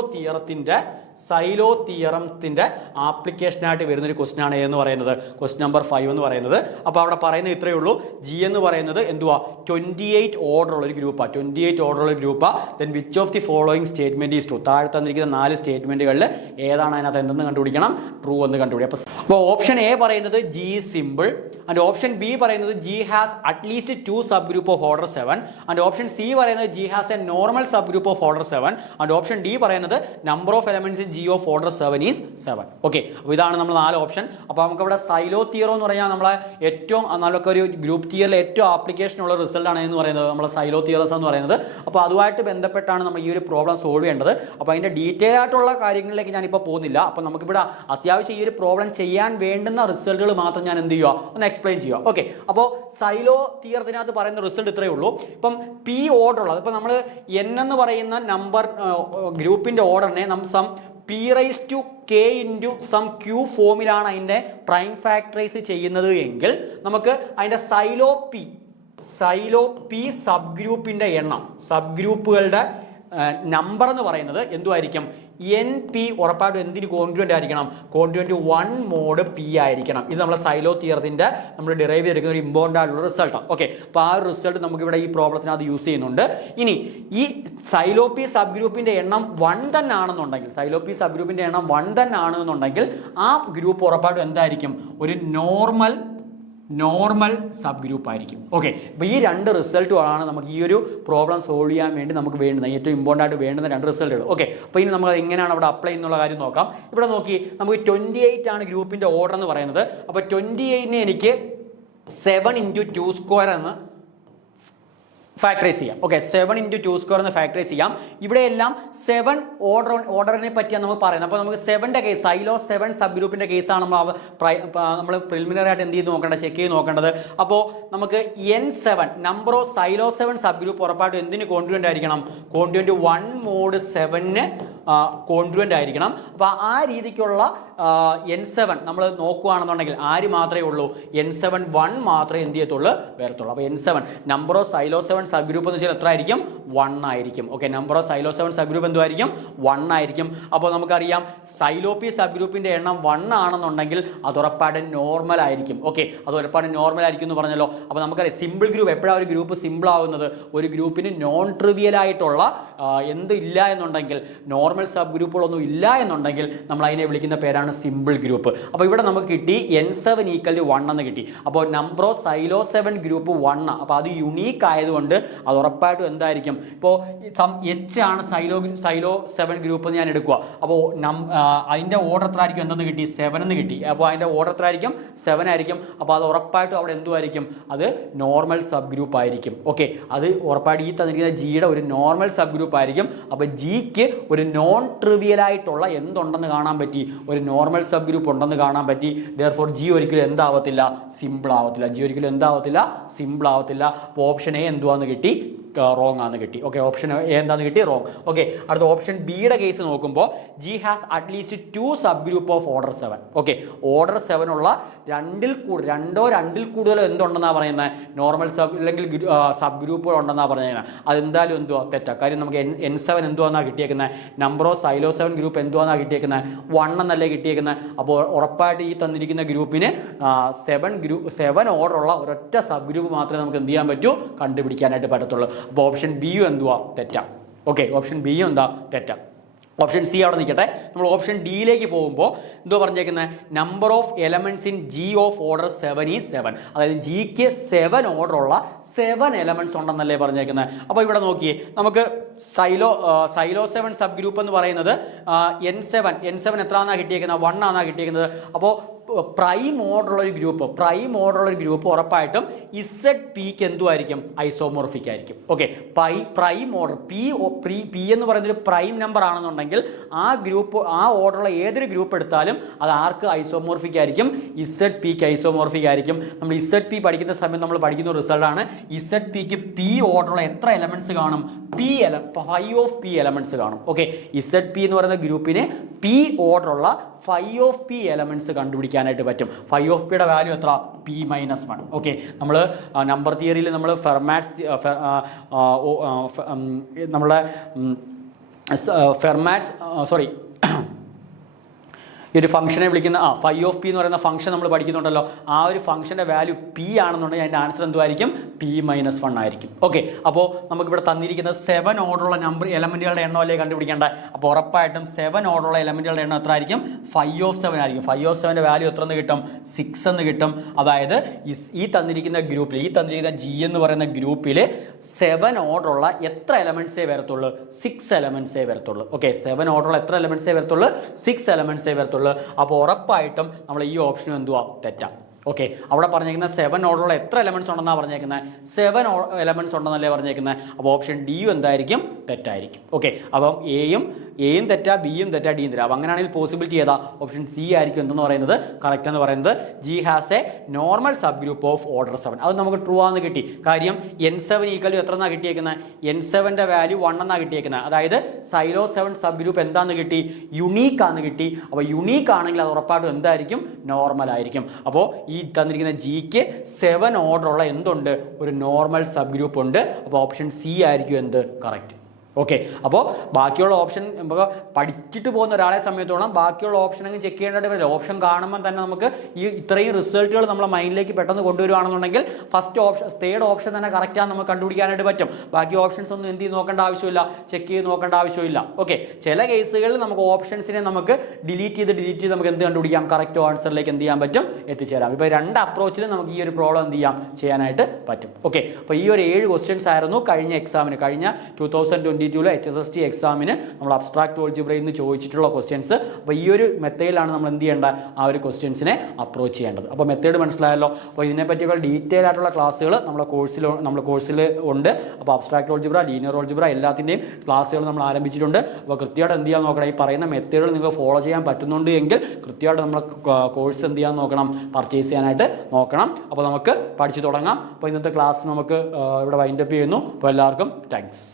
തിയറത്തിൻ്റെ ആപ്ലിക്കേഷനായിട്ട് വരുന്നൊരു ക്വസ്റ്റ്യൻ ആണ് എന്ന് പറയുന്നത് ക്വസ്റ്റ്യൻ നമ്പർ 5 എന്ന് പറയുന്നത്. അപ്പോൾ അവിടെ പറയുന്നത് ഇത്രയേ ഉള്ളൂ. G എന്ന് പറയുന്നത് എന്തുവാ? 28 ഓർഡർ ഉള്ള ഒരു ഗ്രൂപ്പാണ്. 28 ഓർഡർ ഉള്ള ഗ്രൂപ്പാണ്. Then which of the following statement is true? താഴെ തന്നിരിക്കുന്ന 4 സ്റ്റേറ്റ്മെന്റുകളിൽ ഏതാണ് അതിനകത്ത് എന്തെന്ന് കണ്ടുപിടിക്കണം? ട്രൂ എന്ന് കണ്ടുപിടിക്കണം. അപ്പോൾ ഓപ്ഷൻ എ പറയുന്നത് G is simple, and option B പറയുന്നത് G has at least 2 subgroup of order 7, and option C പറയുന്നത് G has a normal subgroup of order 7, and option D പറയുന്നത് number of elements G of order 7 is 7. Okay, അപ്പോൾ ഇതാണ് നമ്മൾ 4 option. അപ്പോൾ നമുക്കവിടെ silo തിയറോ എന്ന് പറഞ്ഞാൽ നമ്മളെ ഏറ്റവും നമുക്ക് ഒരു ഗ്രൂപ്പ് തിയറിലെ ഏറ്റവും ആപ്ലിക്കേഷൻ ഉള്ള റിസൾട്ട് ആണ് എന്ന് പറയുന്നത് നമ്മളെ സൈലോ തിയറസ് എന്ന് പറയുന്നത്. അപ്പോൾ അതുമായിട്ട് ബന്ധപ്പെട്ടാണ് നമ്മൾ ഈ ഒരു പ്രോബ്ലം സോൾവ് ചെയ്യേണ്ടത്. അപ്പോൾ അതിൻ്റെ ഡീറ്റെയിൽ ആയിട്ടുള്ള കാര്യങ്ങളിലേക്ക് ഞാനിപ്പോൾ പോകുന്നില്ല. അപ്പോൾ നമുക്കിവിടെ അത്യാവശ്യം ഈ ഒരു പ്രോബ്ലം ചെയ്യാൻ വേണ്ടുന്ന റിസൾട്ടുകൾ മാത്രം ഞാൻ എന്ത് ചെയ്യുക? ഒന്ന് എക്സ്പ്ലെയിൻ ചെയ്യുക. ഓക്കെ, അപ്പോൾ സൈലോ തിയറത്തിനകത്ത് പറയുന്ന റിസൾട്ട് ഇത്രയേ ഉള്ളൂ. ഇപ്പം P ഓർഡർ ഉള്ളത്, ഇപ്പോൾ നമ്മൾ N എന്ന് പറയുന്ന നമ്പർ ഗ്രൂപ്പിൻ്റെ ഓർഡറിനെ some P raised to K into some Q ഫോമിലാണ് അതിൻ്റെ പ്രൈം ഫാക്ടറൈസ് ചെയ്യുന്നത് എങ്കിൽ നമുക്ക് അതിൻ്റെ സൈലോ പി സബ് ഗ്രൂപ്പിൻ്റെ എണ്ണം, സബ് ഗ്രൂപ്പുകളുടെ നമ്പർ എന്ന് പറയുന്നത് എന്തുമായിരിക്കും? NP ഉറപ്പായിട്ടും എന്തിന് കോൺഗ്രുവൻ്റ് ആയിരിക്കണം? കോൺഗ്രുവൻ്റ് 1 mod P ആയിരിക്കണം. ഇത് നമ്മളെ സൈലോ തിയറത്തിൻ്റെ നമ്മൾ ഡിറൈവ് ചെയ്തെടുക്കുന്ന ഒരു ഇമ്പോർട്ടൻ്റ് ആയിട്ടുള്ള റിസൾട്ടാണ്. ഓക്കെ, അപ്പോൾ ആ ഒരു റിസൾട്ട് നമുക്കിവിടെ ഈ പ്രോബ്ലത്തിനകത്ത് യൂസ് ചെയ്യുന്നുണ്ട്. ഇനി ഈ സൈലോ പി സബ് ഗ്രൂപ്പിൻ്റെ എണ്ണം 1 തന്നെ ആണെന്നുണ്ടെങ്കിൽ, സൈലോ പി സബ് ഗ്രൂപ്പിൻ്റെ എണ്ണം 1 തന്നെ ആണെന്നുണ്ടെങ്കിൽ ആ ഗ്രൂപ്പ് ഉറപ്പായിട്ടും എന്തായിരിക്കും? ഒരു നോർമൽ സബ് ഗ്രൂപ്പ് ആയിരിക്കും. ഓക്കെ, അപ്പോൾ ഈ 2 റിസൾട്ടുകളാണ് നമുക്ക് ഈ ഒരു പ്രോബ്ലം സോൾവ് ചെയ്യാൻ വേണ്ടി നമുക്ക് വേണ്ടുന്ന ഏറ്റവും ഇമ്പോർട്ടൻ്റ് ആയിട്ട് വേണ്ടുന്ന 2 റിസൾട്ടുകൾ. ഓക്കെ, അപ്പോൾ ഇനി നമ്മൾ എങ്ങനെയാണ് അവിടെ അപ്ലൈ എന്നുള്ള കാര്യം നോക്കാം. ഇവിടെ നോക്കി, നമുക്ക് 28 ആണ് ഗ്രൂപ്പിൻ്റെ ഓർഡർ എന്ന് പറയുന്നത്. അപ്പോൾ 28നെ എനിക്ക് 7 × 2 സ്ക്വയർ എന്ന് ഫാക്ടറൈസ് ചെയ്യാം. ഓക്കെ, 7 × 2 സ്ക്വയർ എന്ന് ഫാക്ടറൈസ് ചെയ്യാം. ഇവിടെയെല്ലാം 7 ഓർഡറിനെ പറ്റിയാണ് നമ്മൾ പറയുന്നത്. അപ്പോൾ നമുക്ക് 7ൻ്റെ കേസ്, സൈലോ 7 സബ് ഗ്രൂപ്പിൻ്റെ കേസാണ് നമ്മൾ പ്രിലിമിനറി ആയിട്ട് എന്ത് ചെയ്ത് നോക്കേണ്ടത്? ചെക്ക് ചെയ്ത് നോക്കേണ്ടത്. അപ്പോൾ നമുക്ക് N7 number of Sylow 7 sub group ഉറപ്പായിട്ടും എന്തിന് കോൺഗ്രുവൻ്റ് ആയിരിക്കണം? കോൺഗ്രുവൻ്റ് 1 mod 7ന് കോൺഗ്രുവൻ്റ് ആയിരിക്കണം. അപ്പോൾ ആ രീതിക്കുള്ള N7 നമ്മൾ നോക്കുകയാണെന്നുണ്ടെങ്കിൽ ആര് മാത്രമേ ഉള്ളൂ? N7 1 മാത്രമേ എന്ത് ചെയ്യത്തുള്ളൂ? വരത്തുള്ളൂ. അപ്പോൾ N7 number of Sylow 7 subgroup എന്ന് വെച്ചാൽ എത്ര ആയിരിക്കും? 1 ആയിരിക്കും. Okay, number of Sylow 7 subgroup എന്തുമായിരിക്കും? 1 ആയിരിക്കും. അപ്പോൾ നമുക്കറിയാം സൈലോ പി സബ് ഗ്രൂപ്പിൻ്റെ എണ്ണം 1 ആണെന്നുണ്ടെങ്കിൽ അത് ഉറപ്പായിട്ടും നോർമൽ ആയിരിക്കും. ഓക്കെ, അത് ഉറപ്പായിട്ടും നോർമൽ ആയിരിക്കും എന്ന് പറഞ്ഞല്ലോ. അപ്പോൾ നമുക്കറിയാം സിമ്പിൾ ഗ്രൂപ്പ് എപ്പോഴാണ് ഒരു ഗ്രൂപ്പ് സിമ്പിൾ ആവുന്നത്? ഒരു ഗ്രൂപ്പിന് നോൺ ട്രിവിയൽ ആയിട്ടുള്ള എന്തില്ല എന്നുണ്ടെങ്കിൽ, നോർമൽ സബ് ഗ്രൂപ്പുകളൊന്നും ഇല്ല എന്നുണ്ടെങ്കിൽ നമ്മൾ അതിനെ വിളിക്കുന്ന പേരാണ് സിമ്പിൾ ഗ്രൂപ്പ്. അപ്പോൾ ഇവിടെ നമുക്ക് കിട്ടി N7 = 1 എന്ന് കിട്ടി. അപ്പോൾ നമ്പർ ഓഫ് സൈലോ 7 ഗ്രൂപ്പ് 1. അപ്പോൾ അത് യുണീക്ക് ആയതുകൊണ്ട് അത് ഉറപ്പായിട്ടും എന്തായിരിക്കും? ഇപ്പോൾ H ആണ് സൈലോ 7 ഗ്രൂപ്പ് എന്ന് ഞാൻ എടുക്കുക. അപ്പോൾ അതിൻ്റെ ഓർഡർ എത്ര ആയിരിക്കും? എന്തെന്ന് കിട്ടി? 7 എന്ന് കിട്ടി. അപ്പോൾ അതിൻ്റെ ഓർഡർ എത്ര ആയിരിക്കും? 7 ആയിരിക്കും. അപ്പോൾ അത് ഉറപ്പായിട്ടും അവിടെ എന്തുമായിരിക്കും? അത് നോർമൽ സബ് ഗ്രൂപ്പ് ആയിരിക്കും. ഓക്കെ, അത് ഉറപ്പായിട്ട് ഈ തന്നിരിക്കുന്ന ജിയുടെ ഒരു നോർമൽ സബ് ഗ്രൂപ്പ് ആയിരിക്കും. അപ്പോൾ ജിക്ക് ഒരു നോൺ ട്രിവിയൽ ആയിട്ടുള്ള എന്തുണ്ടെന്ന് കാണാൻ പറ്റി? ഒരു നോർമൽ സബ് ഗ്രൂപ്പ് ഉണ്ടെന്ന് കാണാൻ പറ്റി. Therefore G ഒരിക്കലും എന്താവത്തില്ല? സിമ്പിൾ ആവത്തില്ല. G ഒരിക്കലും എന്താവത്തില്ല? സിമ്പിൾ ആവത്തില്ല. അപ്പോൾ ഓപ്ഷൻ എ എന്തുവാന്ന് കിട്ടി? റോങ് ആണെന്ന് കിട്ടി. ഓക്കെ, ഓപ്ഷൻ എ എന്താണെന്ന് കിട്ടി? റോങ്. ഓക്കെ, അടുത്ത ഓപ്ഷൻ ബിയുടെ കേസ് നോക്കുമ്പോൾ G has at least 2 subgroup of order 7. Okay, order 7 ഉള്ള രണ്ടിൽ കൂടുതലോ എന്തുണ്ടെന്നാണ് പറയുന്നത്? നോർമൽ സബ് അല്ലെങ്കിൽ സബ് ഗ്രൂപ്പുകൾ ഉണ്ടെന്നാണ് പറയുന്നത്. അതെന്തായാലും എന്തുവാ? തെറ്റാ. കാര്യം നമുക്ക് N7 എന്തുവാന്നാണ് കിട്ടിയേക്കുന്നത്? നമ്പർ ഓഫ് സൈലോ 7 ഗ്രൂപ്പ് എന്തുവാന്നാണ് കിട്ടിയേക്കുന്നത്? 1 എന്നല്ലേ കിട്ടിയേക്കുന്നത്. അപ്പോൾ ഉറപ്പായിട്ട് ഈ തന്നിരിക്കുന്ന ഗ്രൂപ്പിന് 7 ഓർഡർ ഉള്ള ഒരൊറ്റ സബ് ഗ്രൂപ്പ് മാത്രമേ നമുക്ക് എന്ത് ചെയ്യാൻ പറ്റൂ? കണ്ടുപിടിക്കാനായിട്ട് പറ്റത്തുള്ളൂ. അപ്പോൾ ഓപ്ഷൻ ബിയും എന്തുവാ? തെറ്റാ. ഓക്കെ, ഓപ്ഷൻ ബിയും എന്താ? തെറ്റാ. ഓപ്ഷൻ സി അവിടെ നിൽക്കട്ടെ. നമ്മൾ ഓപ്ഷൻ ഡിയിലേക്ക് പോകുമ്പോൾ എന്തോ പറഞ്ഞേക്കുന്നത്? Number of elements in G of order 7 is 7. അതായത് ജിക്ക് 7 ഓർഡർ ഉള്ള 7 എലമെന്റ്സ് ഉണ്ടെന്നല്ലേ പറഞ്ഞേക്കുന്നത്. അപ്പോൾ ഇവിടെ നോക്കിയേ, നമുക്ക് സൈലോ 7 സബ് ഗ്രൂപ്പ് എന്ന് പറയുന്നത് N7 എത്രയാണെന്നാണ് കിട്ടിയേക്കുന്നത്? 1 ആണെന്നാണ് കിട്ടിയേക്കുന്നത്. അപ്പോൾ പ്രൈം ഓർഡറുള്ള ഒരു ഗ്രൂപ്പ് ഉറപ്പായിട്ടും ഇസഡ് പിക്ക് എന്തുമായിരിക്കും? ഐസോമോർഫിക് ആയിരിക്കും. ഓക്കെ, പ്രൈം ഓർഡർ പി എന്ന് പറയുന്ന ഒരു പ്രൈം നമ്പർ ആണെന്നുണ്ടെങ്കിൽ ആ ഓർഡറുള്ള ഏതൊരു ഗ്രൂപ്പ് എടുത്താലും അത് ആർക്ക് ഐസോമോർഫിക് ആയിരിക്കും? ഇസഡ് പിക്ക് ഐസോമോർഫിക് ആയിരിക്കും. നമ്മൾ ഇസഡ് പി പഠിക്കുന്ന സമയത്ത് നമ്മൾ പഠിക്കുന്ന റിസൾട്ടാണ്. ഇസഡ് പിക്ക് പി ഓർഡറുള്ള എത്ര എലമെന്റ്സ് കാണും? 5 ഓഫ് പി എലമെന്റ്സ് കാണും. ഓക്കെ, ഇസഡ് പി എന്ന് പറയുന്ന ഗ്രൂപ്പിന് പി ഓർഡറുള്ള 5 ഓഫ് പി എലമെന്റ്സ് കണ്ടുപിടിക്കാനായിട്ട് പറ്റും. 5 ഓഫ് പിയുടെ വാല്യൂ എത്ര? P-1. ഓക്കെ, നമ്മൾ നമ്പർ തിയറിയിൽ നമ്മൾ ഈ ഒരു ഫംഗ്ഷനെ വിളിക്കുന്ന 5 ഓഫ് പി എന്ന് പറയുന്ന ഫംഗ്ഷൻ നമ്മൾ പഠിക്കുന്നുണ്ടല്ലോ. ആ ഒരു ഫംഗ്ഷൻ്റെ വാല്യൂ പി ആണെന്നുണ്ടെങ്കിൽ അതിൻ്റെ ആൻസർ എന്തുമായിരിക്കും? P-1 ആയിരിക്കും. ഓക്കെ, അപ്പോൾ നമുക്കിവിടെ തന്നിരിക്കുന്നത് 7 ഓർഡറുള്ള എലമെന്റുകളുടെ എണ്ണമല്ലേ കണ്ടുപിടിക്കേണ്ടത്. അപ്പോൾ ഉറപ്പായിട്ടും 7 ഓർഡറുള്ള എലമെന്റുകളുടെ എണ്ണം എത്ര ആയിരിക്കും? 5 ഓഫ് 7 ആയിരിക്കും. 5 ഓഫ് 7ന്റെ വാല്യൂ എത്ര എന്ന് കിട്ടും? 6 എന്ന് കിട്ടും. അതായത് ഈ തന്നിരിക്കുന്ന ജി എന്ന് പറയുന്ന ഗ്രൂപ്പിൽ 7 ഓർഡറുള്ള എത്ര എലമെന്റ്സേ വരത്തുള്ളൂ? 6 എലമെന്റ്സേ വരത്തുള്ളൂ. ഓക്കെ, 7 ഓർഡറുള്ള എത്ര എലമെന്റ്സേ വരത്തുള്ളൂ? 6 എലമെന്റ്സേ വരത്തുള്ളൂ. അപ്പോൾ ഉറപ്പായിട്ടും നമ്മൾ ഈ ഓപ്ഷനും എന്തുവാ? തെറ്റാ. ഓക്കെ, അവിടെ പറഞ്ഞേക്കുന്ന 7 ഓർഡറുള്ള എത്ര എലമെന്റ്സ് ഉണ്ടെന്നാണ് പറഞ്ഞേക്കുന്നത്? 7 എലമെന്റ്സ് ഉണ്ടെന്നല്ലേ പറഞ്ഞേക്കുന്നത്. അപ്പോൾ ഓപ്ഷൻ ഡിയും എന്തായിരിക്കും? തെറ്റായിരിക്കും. ഓക്കെ, അപ്പം എയും തെറ്റാ, ബിയും തെറ്റാ, ഡിയും തെറ്റാ. അപ്പം അങ്ങനെയാണെങ്കിൽ പോസിബിലിറ്റി ഏതാ? ഓപ്ഷൻ സി ആയിരിക്കും എന്തെന്ന് പറയുന്നത് കറക്റ്റ് എന്ന് പറയുന്നത്. G has A normal sub group of order 7. അത് നമുക്ക് ട്രൂ ആണെന്ന് കിട്ടി. കാര്യം N7 ഈക്വൽ എത്ര എന്നാണ് കിട്ടിയേക്കുന്നത്? N7ന്റെ വാല്യൂ 1 എന്നാണ് കിട്ടിയേക്കുന്നത്. അതായത് സൈലോ 7 സബ് ഗ്രൂപ്പ് എന്താന്ന് കിട്ടി? യുണീക്ക് ആണെന്ന് കിട്ടി. അപ്പോൾ യുണീക്ക് ആണെങ്കിൽ അത് ഉറപ്പായിട്ടും എന്തായിരിക്കും? നോർമൽ ആയിരിക്കും. അപ്പോൾ ഈ തന്നിരിക്കുന്ന ജിക്ക് 7 ഓർഡറുള്ള എന്തുണ്ട്? ഒരു നോർമൽ സബ് ഗ്രൂപ്പ് ഉണ്ട്. അപ്പോൾ ഓപ്ഷൻ സി ആയിരിക്കും എന്ത്? കറക്റ്റ്. ഓക്കെ, അപ്പോൾ ബാക്കിയുള്ള ഓപ്ഷൻ നമുക്ക് പഠിച്ചിട്ട് പോകുന്ന ഒരാളെ സമയത്തോളം ബാക്കിയുള്ള ഓപ്ഷൻ അങ്ങ് ചെക്ക് ചെയ്യേണ്ടതായിട്ട് വരില്ല. ഓപ്ഷൻ കാണുമ്പോൾ തന്നെ നമുക്ക് ഇത്രയും റിസൾട്ടുകൾ നമ്മളെ മൈൻഡിലേക്ക് പെട്ടെന്ന് കൊണ്ടുവരുവാണെന്നുണ്ടെങ്കിൽ തേർഡ് ഓപ്ഷൻ തന്നെ കറക്റ്റാണ് നമുക്ക് കണ്ടുപിടിക്കാനായിട്ട് പറ്റും. ബാക്കി ഓപ്ഷൻസ് ഒന്നും എന്ത് ചെയ്ത് നോക്കേണ്ട ആവശ്യമില്ല, ചെക്ക് ചെയ്ത് നോക്കേണ്ട ആവശ്യമില്ല. ഓക്കെ, ചില കേസുകളിൽ നമുക്ക് ഓപ്ഷൻസിനെ നമുക്ക് ഡിലീറ്റ് ചെയ്ത് നമുക്ക് എന്ത് കണ്ടുപിടിക്കാം? കറക്റ്റ് ആൻസറിലേക്ക് എന്ത് ചെയ്യാൻ പറ്റും? എത്തിച്ചേരാം. ഇപ്പോൾ 2 അപ്രോച്ചിലും നമുക്ക് ഈ ഒരു പ്രോബ്ലം എന്ത് ചെയ്യാനായിട്ട് പറ്റും. ഓക്കെ, അപ്പോൾ ഈ ഒരു 7 ക്വസ്റ്റ്യൻസ് ആയിരുന്നു കഴിഞ്ഞ 2022 HSST എക്സാമിന് നമ്മൾ അബ്സ്ട്രാക്ട് ഓൾജിബ്രയിൽ നിന്ന് ചോദിച്ചിട്ടുള്ള ക്വസ്റ്റ്യൻസ്. അപ്പോൾ ഈ ഒരു മെത്തേഡിലാണ് നമ്മൾ എന്ത് ചെയ്യേണ്ട? ആ ഒരു ക്വസ്റ്റ്യൻസിനെ അപ്രോച്ച് ചെയ്യേണ്ടത്. അപ്പോൾ മെത്തേഡ് മനസ്സിലായല്ലോ. അപ്പോൾ ഇതിനെപ്പറ്റിയുള്ള ഡീറ്റെയിൽ ആയിട്ടുള്ള ക്ലാസ്സുകൾ നമ്മുടെ കോഴ്സിൽ ഉണ്ട്. അപ്പോൾ അബ്സ്ട്രാക്ട് ഓൾജിബ്ര, ലീനിയർ ഓൾജിബ്ര എല്ലാത്തിൻ്റെയും ക്ലാസ്സുകൾ നമ്മൾ ആരംഭിച്ചിട്ടുണ്ട്. അപ്പോൾ കൃത്യമായിട്ട് എന്ത് ചെയ്യാൻ നോക്കണം? ഈ പറയുന്ന മെത്തേഡുകൾ നിങ്ങൾക്ക് ഫോളോ ചെയ്യാൻ പറ്റുന്നുണ്ട് എങ്കിൽ കൃത്യമായിട്ട് നമ്മൾ കോഴ്സ് എന്ത് ചെയ്യാൻ നോക്കണം? പർച്ചേസ് ചെയ്യാനായിട്ട് നോക്കണം. അപ്പോൾ നമുക്ക് പഠിച്ചു തുടങ്ങാം. അപ്പോൾ ഇന്നത്തെ ക്ലാസ് നമുക്ക് ഇവിടെ വൈൻഡപ്പ് ചെയ്യുന്നു. അപ്പോൾ എല്ലാവർക്കും താങ്ക്സ്.